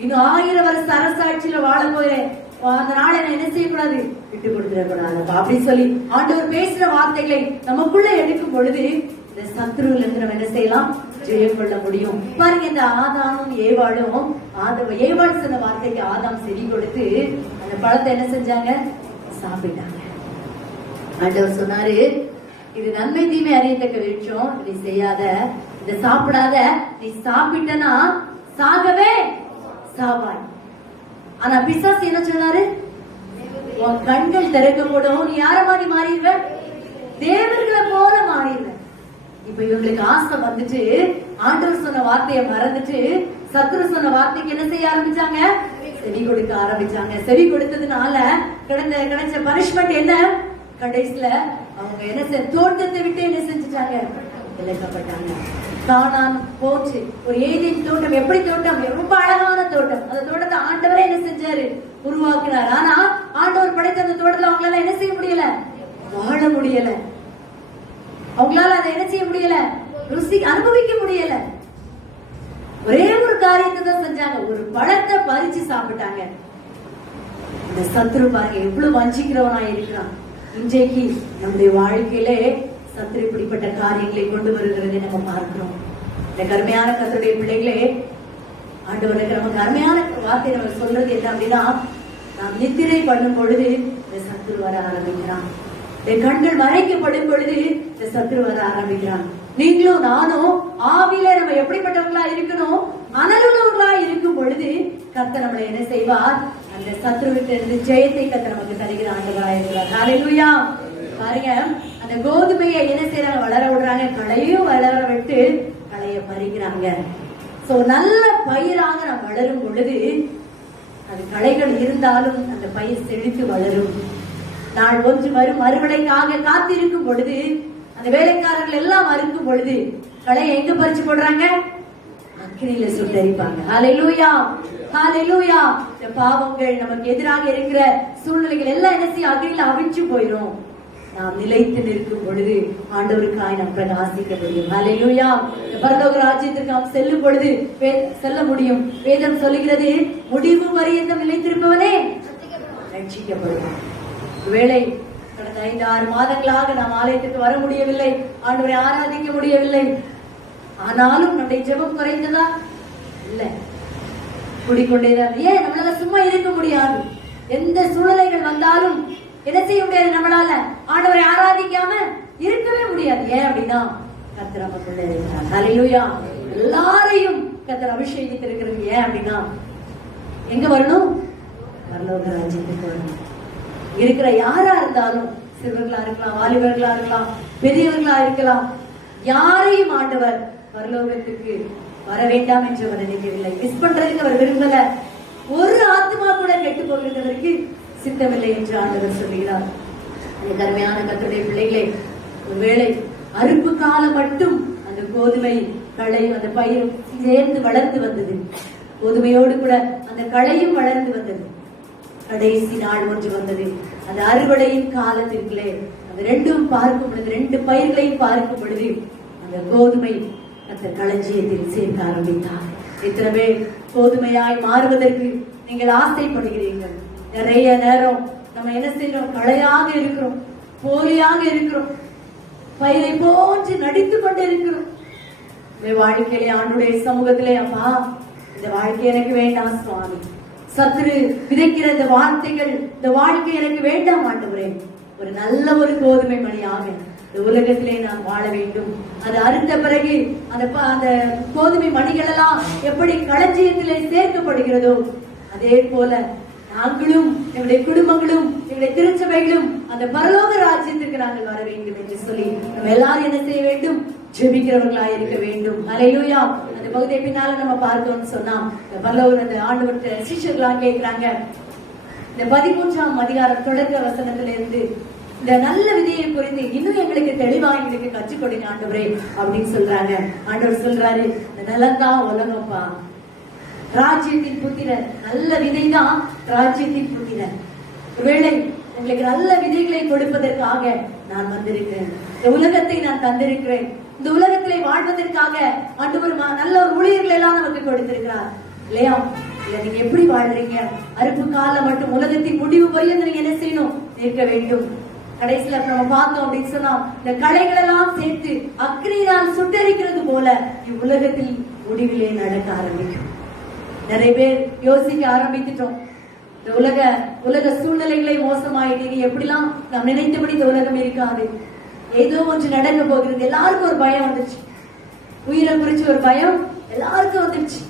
இன்னும் 1000 வருஷ அரசாட்சியில வாழ போறேன், அந்த நாளை நான் என்ன செய்யக்கூடாது? விட்டு கொடுத்துடக்கூடாது அப்படி சொல்லி ஆண்டவர் பேசுற வார்த்தைகளை நமக்குள்ள எடுக்கும் பொழுது இந்த சத்ருல இருந்து நம்ம என்ன செய்யலாம்? ஜெயம் கொள்ள முடியும். பாருங்க, இந்த ஆதாமும் ஏவாளும், ஏவாள் சொன்ன வார்த்தைக்கு ஆதாம் செவி கொடுத்து அந்த பழத்தை என்ன செஞ்சாங்க? சாப்பிட்டாங்க. ஆண்டவர் சொன்னாரு, இது நன்மை தீமை அறியத்தக்க விருட்சம், நீ செய்யாத, இதை சாப்பிடாத, நீ சாப்பிட்டனா சாகவே சாவாய். ஆனா பிசாசு என்ன சொன்னாரு? உன் கண்கள் திறக்கப்படும், நீ யார மாதிரி மாறிடுவ? தேவர்களை போல மாறிடுவ. இப்ப இவங்களுக்கு ஆசை வந்துட்டு ஆண்டவர் சொன்ன வார்த்தையை மறந்துட்டு சத்துரு சொன்ன வார்த்தைக்கு என்ன செய்ய ஆரம்பிச்சாங்க? செவி கொடுக்க ஆரம்பிச்சாங்க. செவி கொடுத்ததுனால கிடைச்ச பனிஷ்மெண்ட் என்ன? கடைசியில அவங்க என்ன தோட்டத்தை விட்டு என்ன செஞ்சுட்டாங்க? விலக்கப்பட்டாங்க. கானான் போச்சு. ஒரு ஏதேன் தோட்டம், எப்படி தோட்டம்? ரொம்ப அழகான தோட்டம். அந்த தோட்டத்தை ஆண்டவரே என்ன செஞ்சாரு? உருவாக்கினார். ஆனா ஆண்டவர் படைத்த அந்த தோட்டத்துல அவங்களால என்ன செய்ய முடியல? வாழ முடியல. அவங்களால அதை என்ன செய்ய முடியல? ருசி அனுபவிக்க முடியல. ஒரே ஒரு காரியத்தை தான் செஞ்சாங்க, ஒரு பழத்தை பறிச்சு சாப்பிட்டாங்க. இந்த சத்துரு பாருங்க எவ்வளவு வஞ்சிக்கிறவனா இருக்கிறான். இன்றைக்கு நம்முடைய வாழ்க்கையிலே சத்துரு இப்படிப்பட்ட காரியங்களை கொண்டு வருகிறதை நம்ம பார்க்கிறோம். இந்த கருமையான கர்த்தருடைய பிள்ளைகளே, ஆண்டவருக்கு நமக்கு அருமையான வார்த்தை நம்ம சொல்றது என்ன அப்படின்னா, நாம் நித்திரை பண்ணும் பொழுது இந்த சத்துரு வர ஆரம்பிக்கிறான். இந்த கண்கள் மறைக்கப்படும் பொழுது இந்த சத்துரு வர ஆரம்பிக்கிறான். நீங்களும் நானும் ஆவியில நம்ம எப்படிப்பட்டவங்களா இருக்கணும்? அனலுள்ளவர்களா இருக்கும் பொழுது கர்த்தர் நம்மளை என்ன செய்வார்? அந்த சத்துருவிட்ட இருந்து ஜெயத்தை கர்த்தர் நமக்கு தருகிற ஆண்டவராக இருக்கிறார். ஹல்லேலூயா. பாருங்க, அந்த கோதுமையை என்ன செய்யறாங்க? வளர விடுறாங்க. களையும் வளர விட்டு களைய பறிக்கிறாங்க. சோ நல்ல பயிராக நாம் வளரும் பொழுது அது களைகள் இருந்தாலும் அந்த பயிர் செழித்து வளரும். நாள் ஒன்று வரும் மறுவடைக்காக காத்திருக்கும் பொழுது அந்த வேலைக்காரர்கள் எல்லாம் மறுக்கும் பொழுது களையை எங்க பறிச்சு போடுறாங்க? அக்கினியில சுட்டரிப்பாங்க. ஹல்லேலூயா, ஹல்லேலூயா. இந்த பாவங்கள் நமக்கு எதிராக இருக்கிற சூழ்நிலைகள் எல்லாம் என்ன செய்ய? அக்கினியில அவிழ்ச்சு போயிடும். நாம் நிலைத்து நிற்கும் பொழுது ஆண்டவருக்காய் நாம் பிரகாசிக்க முடியும். ஹல்லேலூயா. பரலோக ராஜ்யத்திற்கு நாம் செல்லும் பொழுது செல்ல முடியும். வேதம் சொல்லுகிறது, முடிவு பரியந்தம் நிலைத்திருப்பவனே ரட்சிக்கப்படுவான். ஒருவேளை கடந்த 5-6 மாதங்களாக நாம் ஆலயத்துக்கு வர முடியவில்லை, ஆண்டவரை ஆராதிக்க முடியவில்லை. ஆனாலும் நம்முடைய ஜெபம் குறைந்ததா? இல்ல, கூடிக்கொண்டேதான். ஏன்? நம்மளால சும்மா இருக்க முடியாது. எந்த சூழ்நிலைகள் வந்தாலும் என்ன செய்ய முடியாது? நம்மளால ஆண்டவரை ஆராதிக்காம இருக்கவே முடியாது. ஏன் அப்படின்னா கர்த்தர் நமக்குள்ள இருக்கிறார். ஹல்லேலூயா. எல்லாரையும் கர்த்தர் அபிஷேகித்திருக்கிறது. ஏன் அப்படின்னா எங்க வரணும்? பரலோக ராஜ்யத்துக்கு வரணும். இருக்கிற யாரா இருந்தாலும், சிறுவர்களா இருக்கலாம், வாலிபர்களா இருக்கலாம், பெரியவர்களா இருக்கலாம், யாரையும் ஆண்டவர் பரலோகத்துக்கு வர வேண்டாம் என்று அவர் நினைக்கவில்லை. மிஸ் பண்றதுக்கு அவர் விரும்பல. ஒரு ஆத்மா கூட கெட்டு போகிறதற்கு சித்தமில்லை என்று ஆண்டவர் சொல்கிறார். அந்த கருமையான கர்த்தருடைய பிள்ளைகளே, ஒருவேளை அறுப்பு காலம் மட்டும் அந்த கோதுமை களையும் அந்த பயிரும் சேர்ந்து வளர்ந்து வந்தது. கோதுமையோடு கூட அந்த களையும் வளர்ந்து வந்தது. கடைசி நாள் ஒன்று வந்தது. அந்த அறுவடையின் காலத்திற்குள்ளே அந்த ரெண்டும் பார்க்கும் பொழுது, ரெண்டு பயிர்களையும் பார்க்கும் பொழுது அந்த கோதுமை அந்த களஞ்சியத்தில் சேர்க்க ஆரம்பித்தார். எத்தனை பேர் கோதுமையாய் மாறுவதற்கு நீங்கள் ஆசைப்படுகிறீர்கள்? நிறைய நேரம் நம்ம என்ன செய்யறோம்? களையாக இருக்கிறோம், போலியாக இருக்கிறோம், பயிரை போன்று நடித்துக் கொண்டு இருக்கிறோம். வாழ்க்கையிலே ஆண்டுடைய சமூகத்திலே, அப்பா இந்த வாழ்க்கை எனக்கு வேண்டாம் சுவாமி, சத்துரு விதைக்கிற இந்த வார்த்தைகள், இந்த வாழ்க்கை எனக்கு வேண்டாம் ஆண்டவரே, ஒரு நல்ல ஒரு கோதுமை மணியாக இந்த உலகத்திலே நான் வாழ வேண்டும். அது அறுத்த பிறகு அந்த கோதுமை மணிகள் எல்லாம் எப்படி களஞ்சியத்திலே சேர்க்கப்படுகிறதோ அதே போல நாங்களும் எங்களுடைய குடும்பங்களும் எங்களுடைய திருச்சபைகளும் அந்த பரலோக ராஜ்யத்திற்கு நாங்கள் வர வேண்டும் என்று சொல்லி நம்ம எல்லாரும் என்ன செய்ய வேண்டும்? ஜெபிக்கிறவர்களா இருக்க வேண்டும். ஹல்லேலூயா. அந்த பகுதியை பின்னால நம்ம பார்த்தோம்னு சொன்னா, பரலோக அந்த ஆண்டவர்கிட்ட சிஷ்யர்களாம் கேட்கிறாங்க, இந்த 13ஆம் அதிகாரம் தொடக்க வசனத்திலிருந்து இந்த நல்ல விதையை குறித்து இன்னும் எங்களுக்கு தெளிவா எங்களுக்கு கற்றுக் கொடுங்க ஆண்டவரே அப்படின்னு சொல்றாங்க. ஆண்டவர் சொல்றாரு, இந்த நிலம்தான் உலகம்ப்பா, ராஜ்யத்தின் புத்திரன், நல்ல விதைதான் ராஜ்யத்தின் புத்திரன். ஒருவேளை உங்களுக்கு நல்ல விதைகளை கொடுப்பதற்காக நான் வந்திருக்கிறேன். இந்த உலகத்தை நான் தந்திருக்கிறேன். இந்த உலகத்திலே வாழ்வதற்காக ஆண்டவர் நல்ல ஒரு ஊழியர்கள் எல்லாம் நமக்கு கொடுத்திருக்கிறார் இல்லையா? இல்ல நீங்க எப்படி வாழ்றீங்க? அறுப்பு காலம் மட்டும் உலகத்தின் முடிவு வரையும் நீங்க என்ன செய்யணும்? நிற்க வேண்டும். கடைசியில நம்ம பார்த்தோம் அப்படின்னு சொன்னா, இந்த களைகள் எல்லாம் சேர்த்து அக்னியால் சுட்டரிக்கிறது போல இவ்வுலகத்தில் முடிவிலே நடக்க ஆரம்பிக்கும். நிறைய பேர் யோசிக்க ஆரம்பித்துட்டோம். இந்த உலக சூழ்நிலைகளை மோசமாயிட்டு எப்படிலாம் நாம் நினைத்தபடி இந்த உலகம் இருக்காது, ஏதோ ஒன்று நடக்க போகிறது. எல்லாருக்கும் ஒரு பயம் வந்துருச்சு, உயிரை குறிச்சு ஒரு பயம் எல்லாருக்கும் வந்துருச்சு.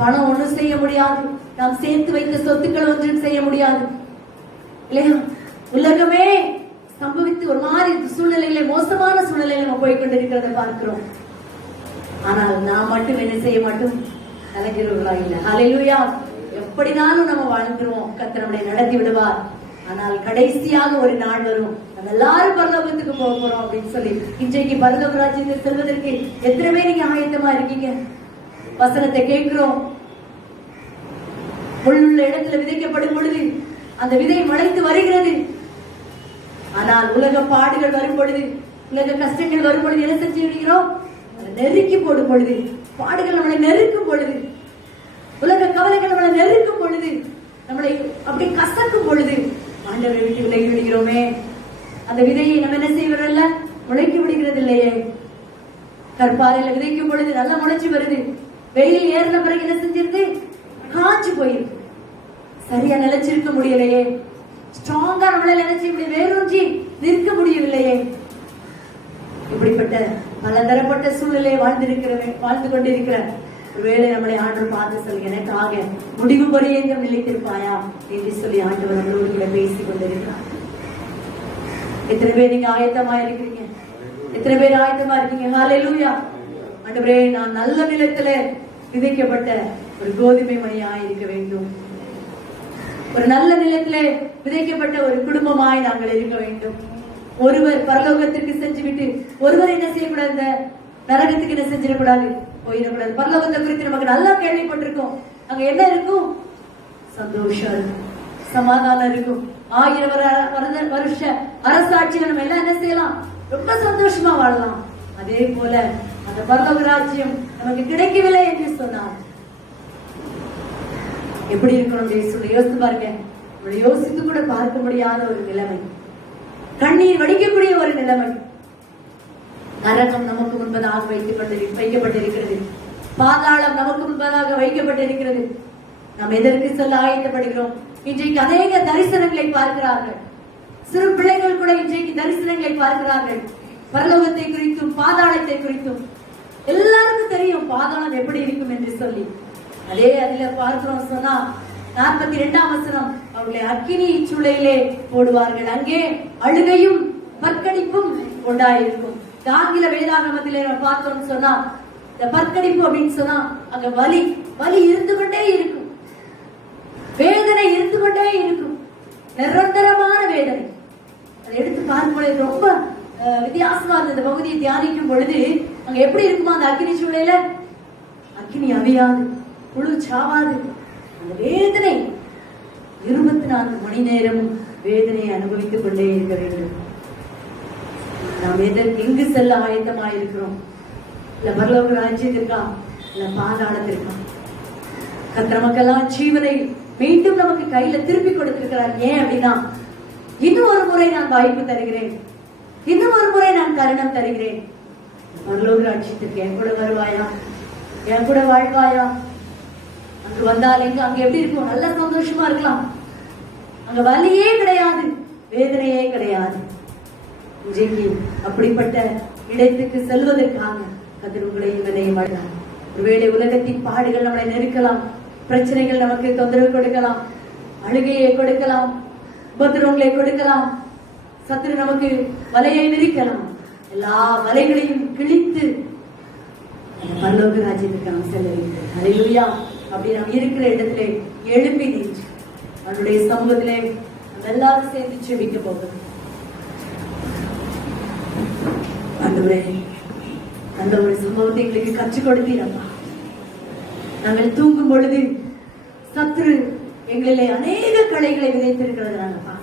பணம் ஒண்ணும் செய்ய முடியாது, நாம் சேர்த்து வைத்த சொத்துக்கள் ஒன்றும் செய்ய முடியாது இல்லையா? உலகமே சம்பவித்து ஒரு மாதிரி சூழ்நிலைகளை, மோசமான சூழ்நிலையில நம்ம போய்கொண்டிருக்கிறத பார்க்கிறோம். ஆனால் நாம் மட்டும் என்ன செய்ய மாட்டோம்? கலைஞர்களா இல்ல. ஹல்லேலூயா. எப்படினாலும் நம்ம வாழ்ந்துருவோம், கர்த்தர் நம்மை நடத்தி விடுவார். ஆனால் கடைசியாக ஒரு நாள் வரும், நம்ம எல்லாரும் பரலோகத்துக்கு போக போறோம் அப்படின்னு சொல்லி. இன்றைக்கு பரலோக ராஜ்யத்தில் செல்வதற்கு எத்தனை பேர் நீங்க ஆயத்தமா இருக்கீங்க? வசனத்தை கேட்கிறோம். முள்ளுள்ள இடத்துல விதைக்கப்படும் பொழுது அந்த விதை முளைத்து வருகிறது. ஆனால் உலக பாடுகள் வரும் பொழுது, உலக கஷ்டங்கள் வரும் பொழுது என்ன செஞ்சு விடுகிறோம்? நெருக்கி போடும் பொழுது, பாடுகள் நம்மளை நெருக்கும் பொழுது, உலக கவலைகள் நம்மளை நெருக்கும் பொழுது, நம்மளை அப்படி கசக்கும் பொழுது ஆண்டவரை விட்டு விலகி விடுகிறோமே. அந்த விதையை நம்ம என்ன செய்வதில்ல, முளைக்க விடுகிறது இல்லையே. கற்பாறையில விதைக்கும் பொழுது நல்லா முளைச்சு வருது. வெயில் ஏறின பிறகு என்ன செஞ்சிருது? காஞ்சு போயிருக்கு. சரியா நிலைச்சிருக்க முடியலையே. ஸ்ட்ராங்கா நம்மளால நினைச்சு வேரூன்றி நிற்க முடியவில்லையே. இப்படிப்பட்ட பல தரப்பட்ட சூழ்நிலையை வாழ்ந்து கொண்டிருக்கிற ஒருவேளை நம்மளை ஆண்டவர் பார்த்து சொல்லி, எனக்காக முடிவு பரியந்தம் நிலைத்திருப்பாயா என்று சொல்லி ஆண்டவர் நம்மளோடு பேசிக் கொண்டிருக்கிறார். எத்தனை பேர் நீங்க ஆயத்தமா இருக்கிறீங்க? எத்தனை பேர் ஆயத்தமா இருக்கீங்க? ஹல்லேலூயா. ஆண்டவரே, நான் நல்ல நிலத்துல விதைக்கப்பட்ட ஒரு கோதுமை மணியாய் இருக்க வேண்டும். ஒரு நல்ல நிலத்திலே விதைக்கப்பட்ட ஒரு குடும்பமாய் நாங்கள் இருக்க வேண்டும். ஒருவர் பரலோகத்திற்கு சென்று விட்டு ஒருவர் என்ன செய்யக்கூடாது? இந்த நரகத்துக்கு என்ன செஞ்சிடக்கூடாது, போயிடக்கூடாது. பரலோகத்தை குறித்து நமக்கு நல்லா கேள்விப்பட்டிருக்கோம். அங்க என்ன இருக்கும்? சந்தோஷம் இருக்கும், சமாதானம் இருக்கும். 1000 வருஷ அரசாட்சியில நம்ம எல்லாம் என்ன செய்யலாம்? ரொம்ப சந்தோஷமா வாழலாம். அதே போல அந்த பரலோக ராஜ்யம் நமக்கு கிடைக்கவில்லை என்று சொன்னார் எப்படி இருக்கணும் சொல்லி யோசித்து பாருங்க. யோசித்து கூட பார்க்க முடியாத ஒரு நிலைமை, கண்ணீர் வடிக்கக்கூடிய ஒரு நிலைமை. நரகம் நமக்கு முன்பதாக வைக்கப்பட்டிருக்கிறது. பாதாளம் நமக்கு முன்பதாக வைக்கப்பட்டிருக்கிறது. நாம் எதற்கு செல்ல ஆயத்தப்படுகிறோம்? இன்றைக்கு அநேக தரிசனங்களை பார்க்கிறார்கள். சிறு பிள்ளைகள் கூட இன்றைக்கு தரிசனங்களை பார்க்கிறார்கள். பரலோகத்தை குறித்தும் பாதாளத்தை குறித்தும் எல்லாருக்கும் தெரியும் பாதாளம் எப்படி இருக்கும் என்று சொல்லி. அதே அதுல பார்க்கிறோம் சொன்னா 42ஆம் வசனம், அவர்களை அக்கினி சூளையிலே போடுவார்கள், அங்கே அழுகையும் பற்கடிப்பும் உண்டாயிருக்கும். ஆங்கில வேதாகமத்திலே பார்த்தோம்னு சொன்னா இந்த பற்கடிப்பு அப்படின்னு சொன்னா அங்க வலி இருந்து கொண்டே இருக்கும், வேதனை இருந்து கொண்டே இருக்கும், நிரந்தரமான வேதனை. அதை எடுத்து பார்க்கும்போது ரொம்ப வித்தியாசமா இருந்த இந்த பகுதியை தியானிக்கும் பொழுது அங்க எப்படி இருக்குமா? அந்த அக்கினி சூளையில அக்கினி அவியாது, புழு சாவாது. அந்த வேதனை 24 மணி நேரமும் வேதனையை அனுபவித்துக் கொண்டே இருக்க வேண்டும். நாம் எங்கு செல்ல ஆயத்தமாக இருக்கிறோம்? இல்ல பரலோக ராஜ்யத்திற்கா, இல்ல பாதாளத்திற்கா? கர்த்தர் நமக்கெல்லாம் ஜீவனை மீண்டும் நமக்கு கையில திருப்பி கொடுத்திருக்கிறார். ஏன் அப்படின்னா, இன்னும் ஒரு முறை நான் வாய்ப்பு தருகிறேன், இன்னும் ஒரு முறை நான் தருணம் தருகிறேன். பரலோக ராஜ்யத்திற்கு என் கூட வருவாயா? என் கூட வாழ்வாயா? அங்கு வந்தால் அங்க எப்படி இருக்கும்? நல்ல சந்தோஷமா இருக்கலாம். அங்க வலியே கிடையாது, வேதனையே கிடையாது. இன்றைக்கு அப்படிப்பட்ட இடத்துக்கு செல்வதற்காக கர்த்தர் உங்களையும் என்னையும் அழைக்கிறார். ஒருவேளை உலகத்தின் பாடுகள் நம்மளை நெருக்கலாம், பிரச்சனைகள் நமக்கு தொந்தரவு கொடுக்கலாம், அழுகையை கொடுக்கலாம், உபத்திரவங்களை கொடுக்கலாம், சத்துரு நமக்கு வலையை விரிக்கலாம். எல்லா வலைகளையும் கிழித்து பரலோக ராஜ்யத்துக்கு நாம் செல்ல வேண்டும். ஹல்லேலூயா. அப்படி நாம் இருக்கிற இடத்துல எழுப்பி நின்று அவருடைய சமூகத்திலே நம்ம எல்லாரும் சேர்ந்து ஜெபிக்க போகிறோம். ஆண்டவரே, அந்த ஒரு சம்பவத்தை எங்களுக்கு கற்றுக் கொடுத்தீரப்பா. நாங்கள் தூங்கும் பொழுது சத்துரு எங்களிலே அநேக களைகளை விதைத்திருக்கிறது நாங்கப்பா.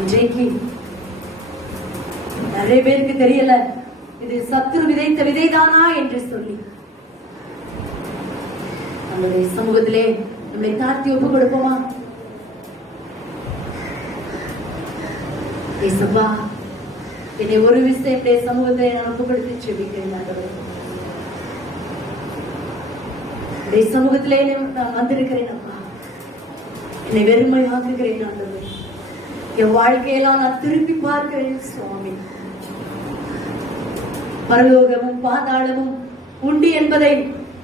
இன்றைக்கு நிறைய பேருக்கு தெரியல இது சத்துரு விதைத்த விதைதானா என்று சொல்லி. நம்முடைய சமூகத்திலே நம்மை தாழ்த்தி ஒப்பு கொடுப்போமா? ஏசப்பா, என்னை ஒரு விஷயம் சமூகத்தை நான் ஒப்பு கொடுத்து ஜெபிக்கிறேன். சமூகத்திலே நான் வந்திருக்கிறேன் அப்பா. என்னை வெறுமையாக்குகிறேன் ஆண்டவரே. என் வாழ்க்கையெல்லாம் நான் திருப்பி பார்க்கிறேன் சுவாமி. பரலோகமும் பாதாளமும் உண்டு என்பதை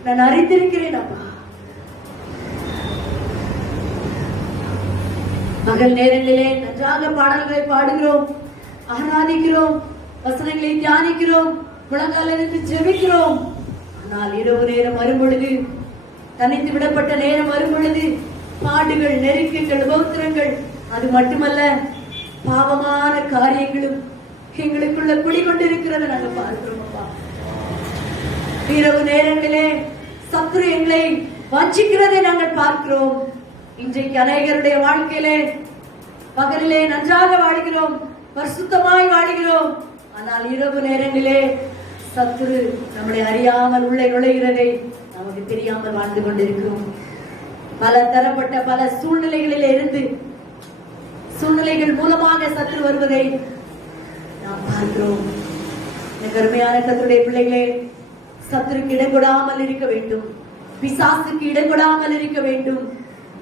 நான் அறிந்திருக்கிறேன் அப்பா. பகல் நேரங்களிலே நன்றாக பாடல்களை பாடுகிறோம், ஆராதிக்கிறோம், வசனங்களை தியானிக்கிறோம், முழங்கால் எடுத்து ஜெபிக்கிறோம். ஆனால் இரவு நேரம் வரும் பொழுது, தனித்து விடப்பட்ட நேரம் வரும் பொழுது, பாடுகள், நெருக்கங்கள், உபத்திரங்கள், அது மட்டுமல்ல பாவமான காரியங்களும் எங்களுக்குள்ள குடிகொண்டிருக்கிறத நாங்க பார்க்கிறோம் அப்பா. இரவு நேரங்களிலே சத்துரு எங்களை வஞ்சிக்கிறதை நாங்கள் பார்க்கிறோம். இன்றைக்கு அநேகருடைய வாழ்க்கையிலே பகலிலே நன்றாக வாழுகிறோம், பரிசுத்தமாய் வாழுகிறோம். ஆனால் இரவு நேரங்களிலே சத்துரு நம்முடைய அறியாமல் உள்ளே நுழைகிறதை நமக்கு தெரியாமல் வாழ்ந்து கொண்டிருக்கிறோம். பல தரப்பட்ட பல சூழ்நிலைகளில் இருந்து, சூழ்நிலைகள் மூலமாக சத்துரு வருவதை நாம் பார்க்கிறோம். கருமையான கர்த்தருடைய பிள்ளைகளே, சத்துருக்கு இடம் கொடாமல் இருக்க வேண்டும், பிசாசுக்கு இடம் கொடாமல் இருக்க வேண்டும்.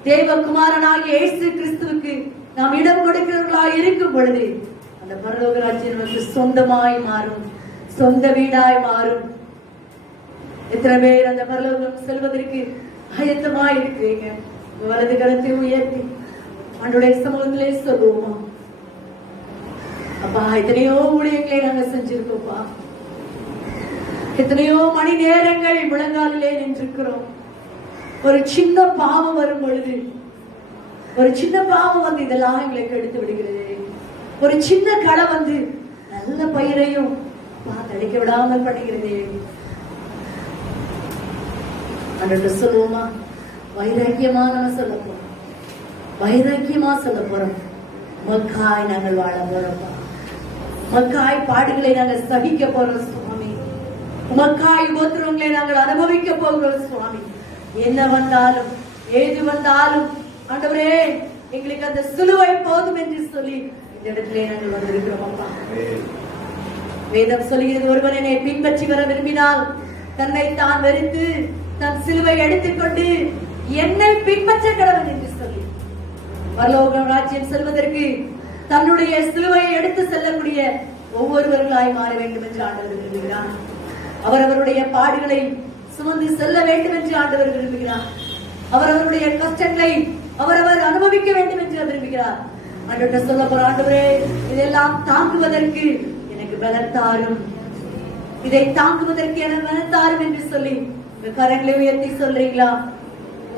தேவகுமாரனாகிய இயேசு கிறிஸ்துவுக்கு நாம் இடம் கொடுக்கிறவர்களாக இருக்கும் பொழுது அந்த பரலோக ராஜ்யம் நமக்கு சொந்தமாய் மாறும், சொந்த வீடாய் மாறும். எத்தனை பேர் அந்த பரலோகம் செல்வதற்கு ஆயத்தமாய் இருக்கிறீங்க? வலது கரத்தை உயர்த்தி ஆண்டவருடைய சமூகத்திலே சொல்லுவோமா? அப்பா, எத்தனையோ ஊழியங்களை நாங்க செஞ்சிருக்கோம்ப்பா, எத்தனையோ மணி நேரங்கள் முழங்காலிலே நின்றிருக்கிறோம். ஒரு சின்ன பாவம் வரும் பொழுது, ஒரு சின்ன பாவம் வந்து இதெல்லாம் எங்களுக்கு எடுத்து விடுகிறது. ஒரு சின்ன களை வந்து நல்ல பயிரையும் தடிக்க விடாமல் பண்ணுகிறது. அன்று சொல்லுவோமா? வைராக்கியமா நம்ம சொல்ல போறோம், வைராக்கியமா சொல்ல போறோம். மக்காய் நாங்கள் வாழ போறோம், மக்காய் பாடுகளை நாங்கள் சகிக்க போறோம் சுவாமி, உமக்காய் உபத்திரவங்களை நாங்கள் அனுபவிக்க போகிறோம் சுவாமி. என்ன வந்தாலும் ஏது வந்தாலும் ஆண்டவரே எங்களுக்கு அந்த சிலுவை போதும் என்று சொல்லி இந்த இடத்திலே நாங்கள் வந்திருக்கிறோம் அப்பா. வேதம் சொல்கிறது, ஒருவன் என்னை பின்பற்றி வர விரும்பினால் தன்னை தான் வெறுத்து தன் சிலுவை எடுத்துக்கொண்டு என்னை பின்பற்ற கடவன் என்று சொல்லி, பரலோக ராஜ்யம் செல்வதற்கு தன்னுடைய சிலுவையை எடுத்து செல்லக்கூடிய ஒவ்வொருவர்களாய் மாற வேண்டும் என்று ஆண்டவர் விரும்புகிறார். அவரவருடைய பாடுகளை சுமந்து செல்ல வேண்டும் என்று ஆண்டவர் விரும்புகிறார். அவரவருடைய கஷ்டங்களை அவரவர் அனுபவிக்க வேண்டும் என்று விரும்புகிறார். ஆண்டவர்கிட்ட சொல்ல போற, ஆண்டவரே இதெல்லாம் தாங்குவதற்கு எனக்கு பலன் தாரும், இதை தாங்குவதற்கு எனக்கு பலன் தாரும் என்று சொல்லி கரங்களை உயர்த்தி சொல்றீங்களா?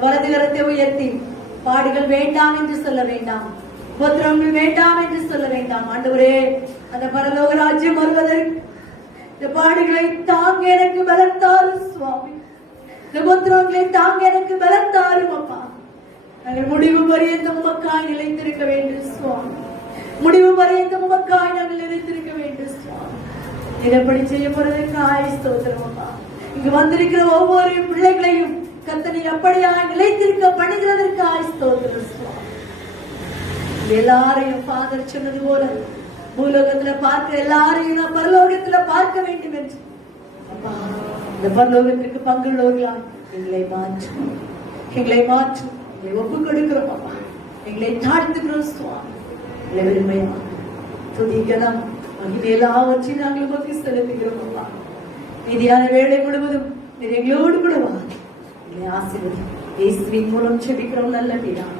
வலது கரத்தை உயர்த்தி பாடுகள் வேண்டாம் என்று சொல்ல வேண்டாம், உபத்திரவங்கள் வேண்டாம் என்று சொல்ல வேண்டாம். ஆண்டவரே, அந்த பரலோக ராஜ்யம் வருவதற்கு இந்த பாடுகளை தாங்க எனக்கு பலன் தாரும் சுவாமி, இந்த உபத்திரவங்களை தாங்க எனக்கு பலன் தாரும் அப்பா. நாங்கள் முடிவு பரியந்த உமக்காய் நிலைத்திருக்க வேண்டும் சுவாமி, முடிவு பரியந்த உமக்காய் நாங்கள் நிலைத்திருக்க வேண்டும் சுவாமி. இதப்படி செய்ய போறதற்காய் ஸ்தோத்திரம் அப்பா. இங்கு வந்திருக்கிற ஒவ்வொரு பிள்ளைகளையும் கர்த்தர் எப்படியாய் நிலைத்திருக்க பண்ணுகிறதற்காய் ஸ்தோத்திரம் சுவாமி. எல்லாரையும் ஃபாதர் சொன்னது போல பூலோகத்துல பார்க்க எல்லாரையும் நான் பரலோகத்துல பார்க்க வேண்டும் என்று அப்பா, இந்த பரலோகத்திற்கு பங்குள்ளவர்களாய் எங்களை மாற்றும், எங்களை மாற்றும், எங்களை ஒப்பு கொடுக்கிறோம் அப்பா, எங்களை தாழ்த்துக்கிறோம் சுவாமி. எங்களை வெறுமையாக துதிக்கலாம், எல்லாவற்றையும் நாங்கள் உமக்கு செலுத்துகிறோம் அப்பா. மீதியான வேலை முழுவதும் எங்களோடு கூட வா, எங்களை ஆசீர்வதி. இயேசுவின் மூலம் ஜெபிக்கிறோம் நல்ல பிதாவே.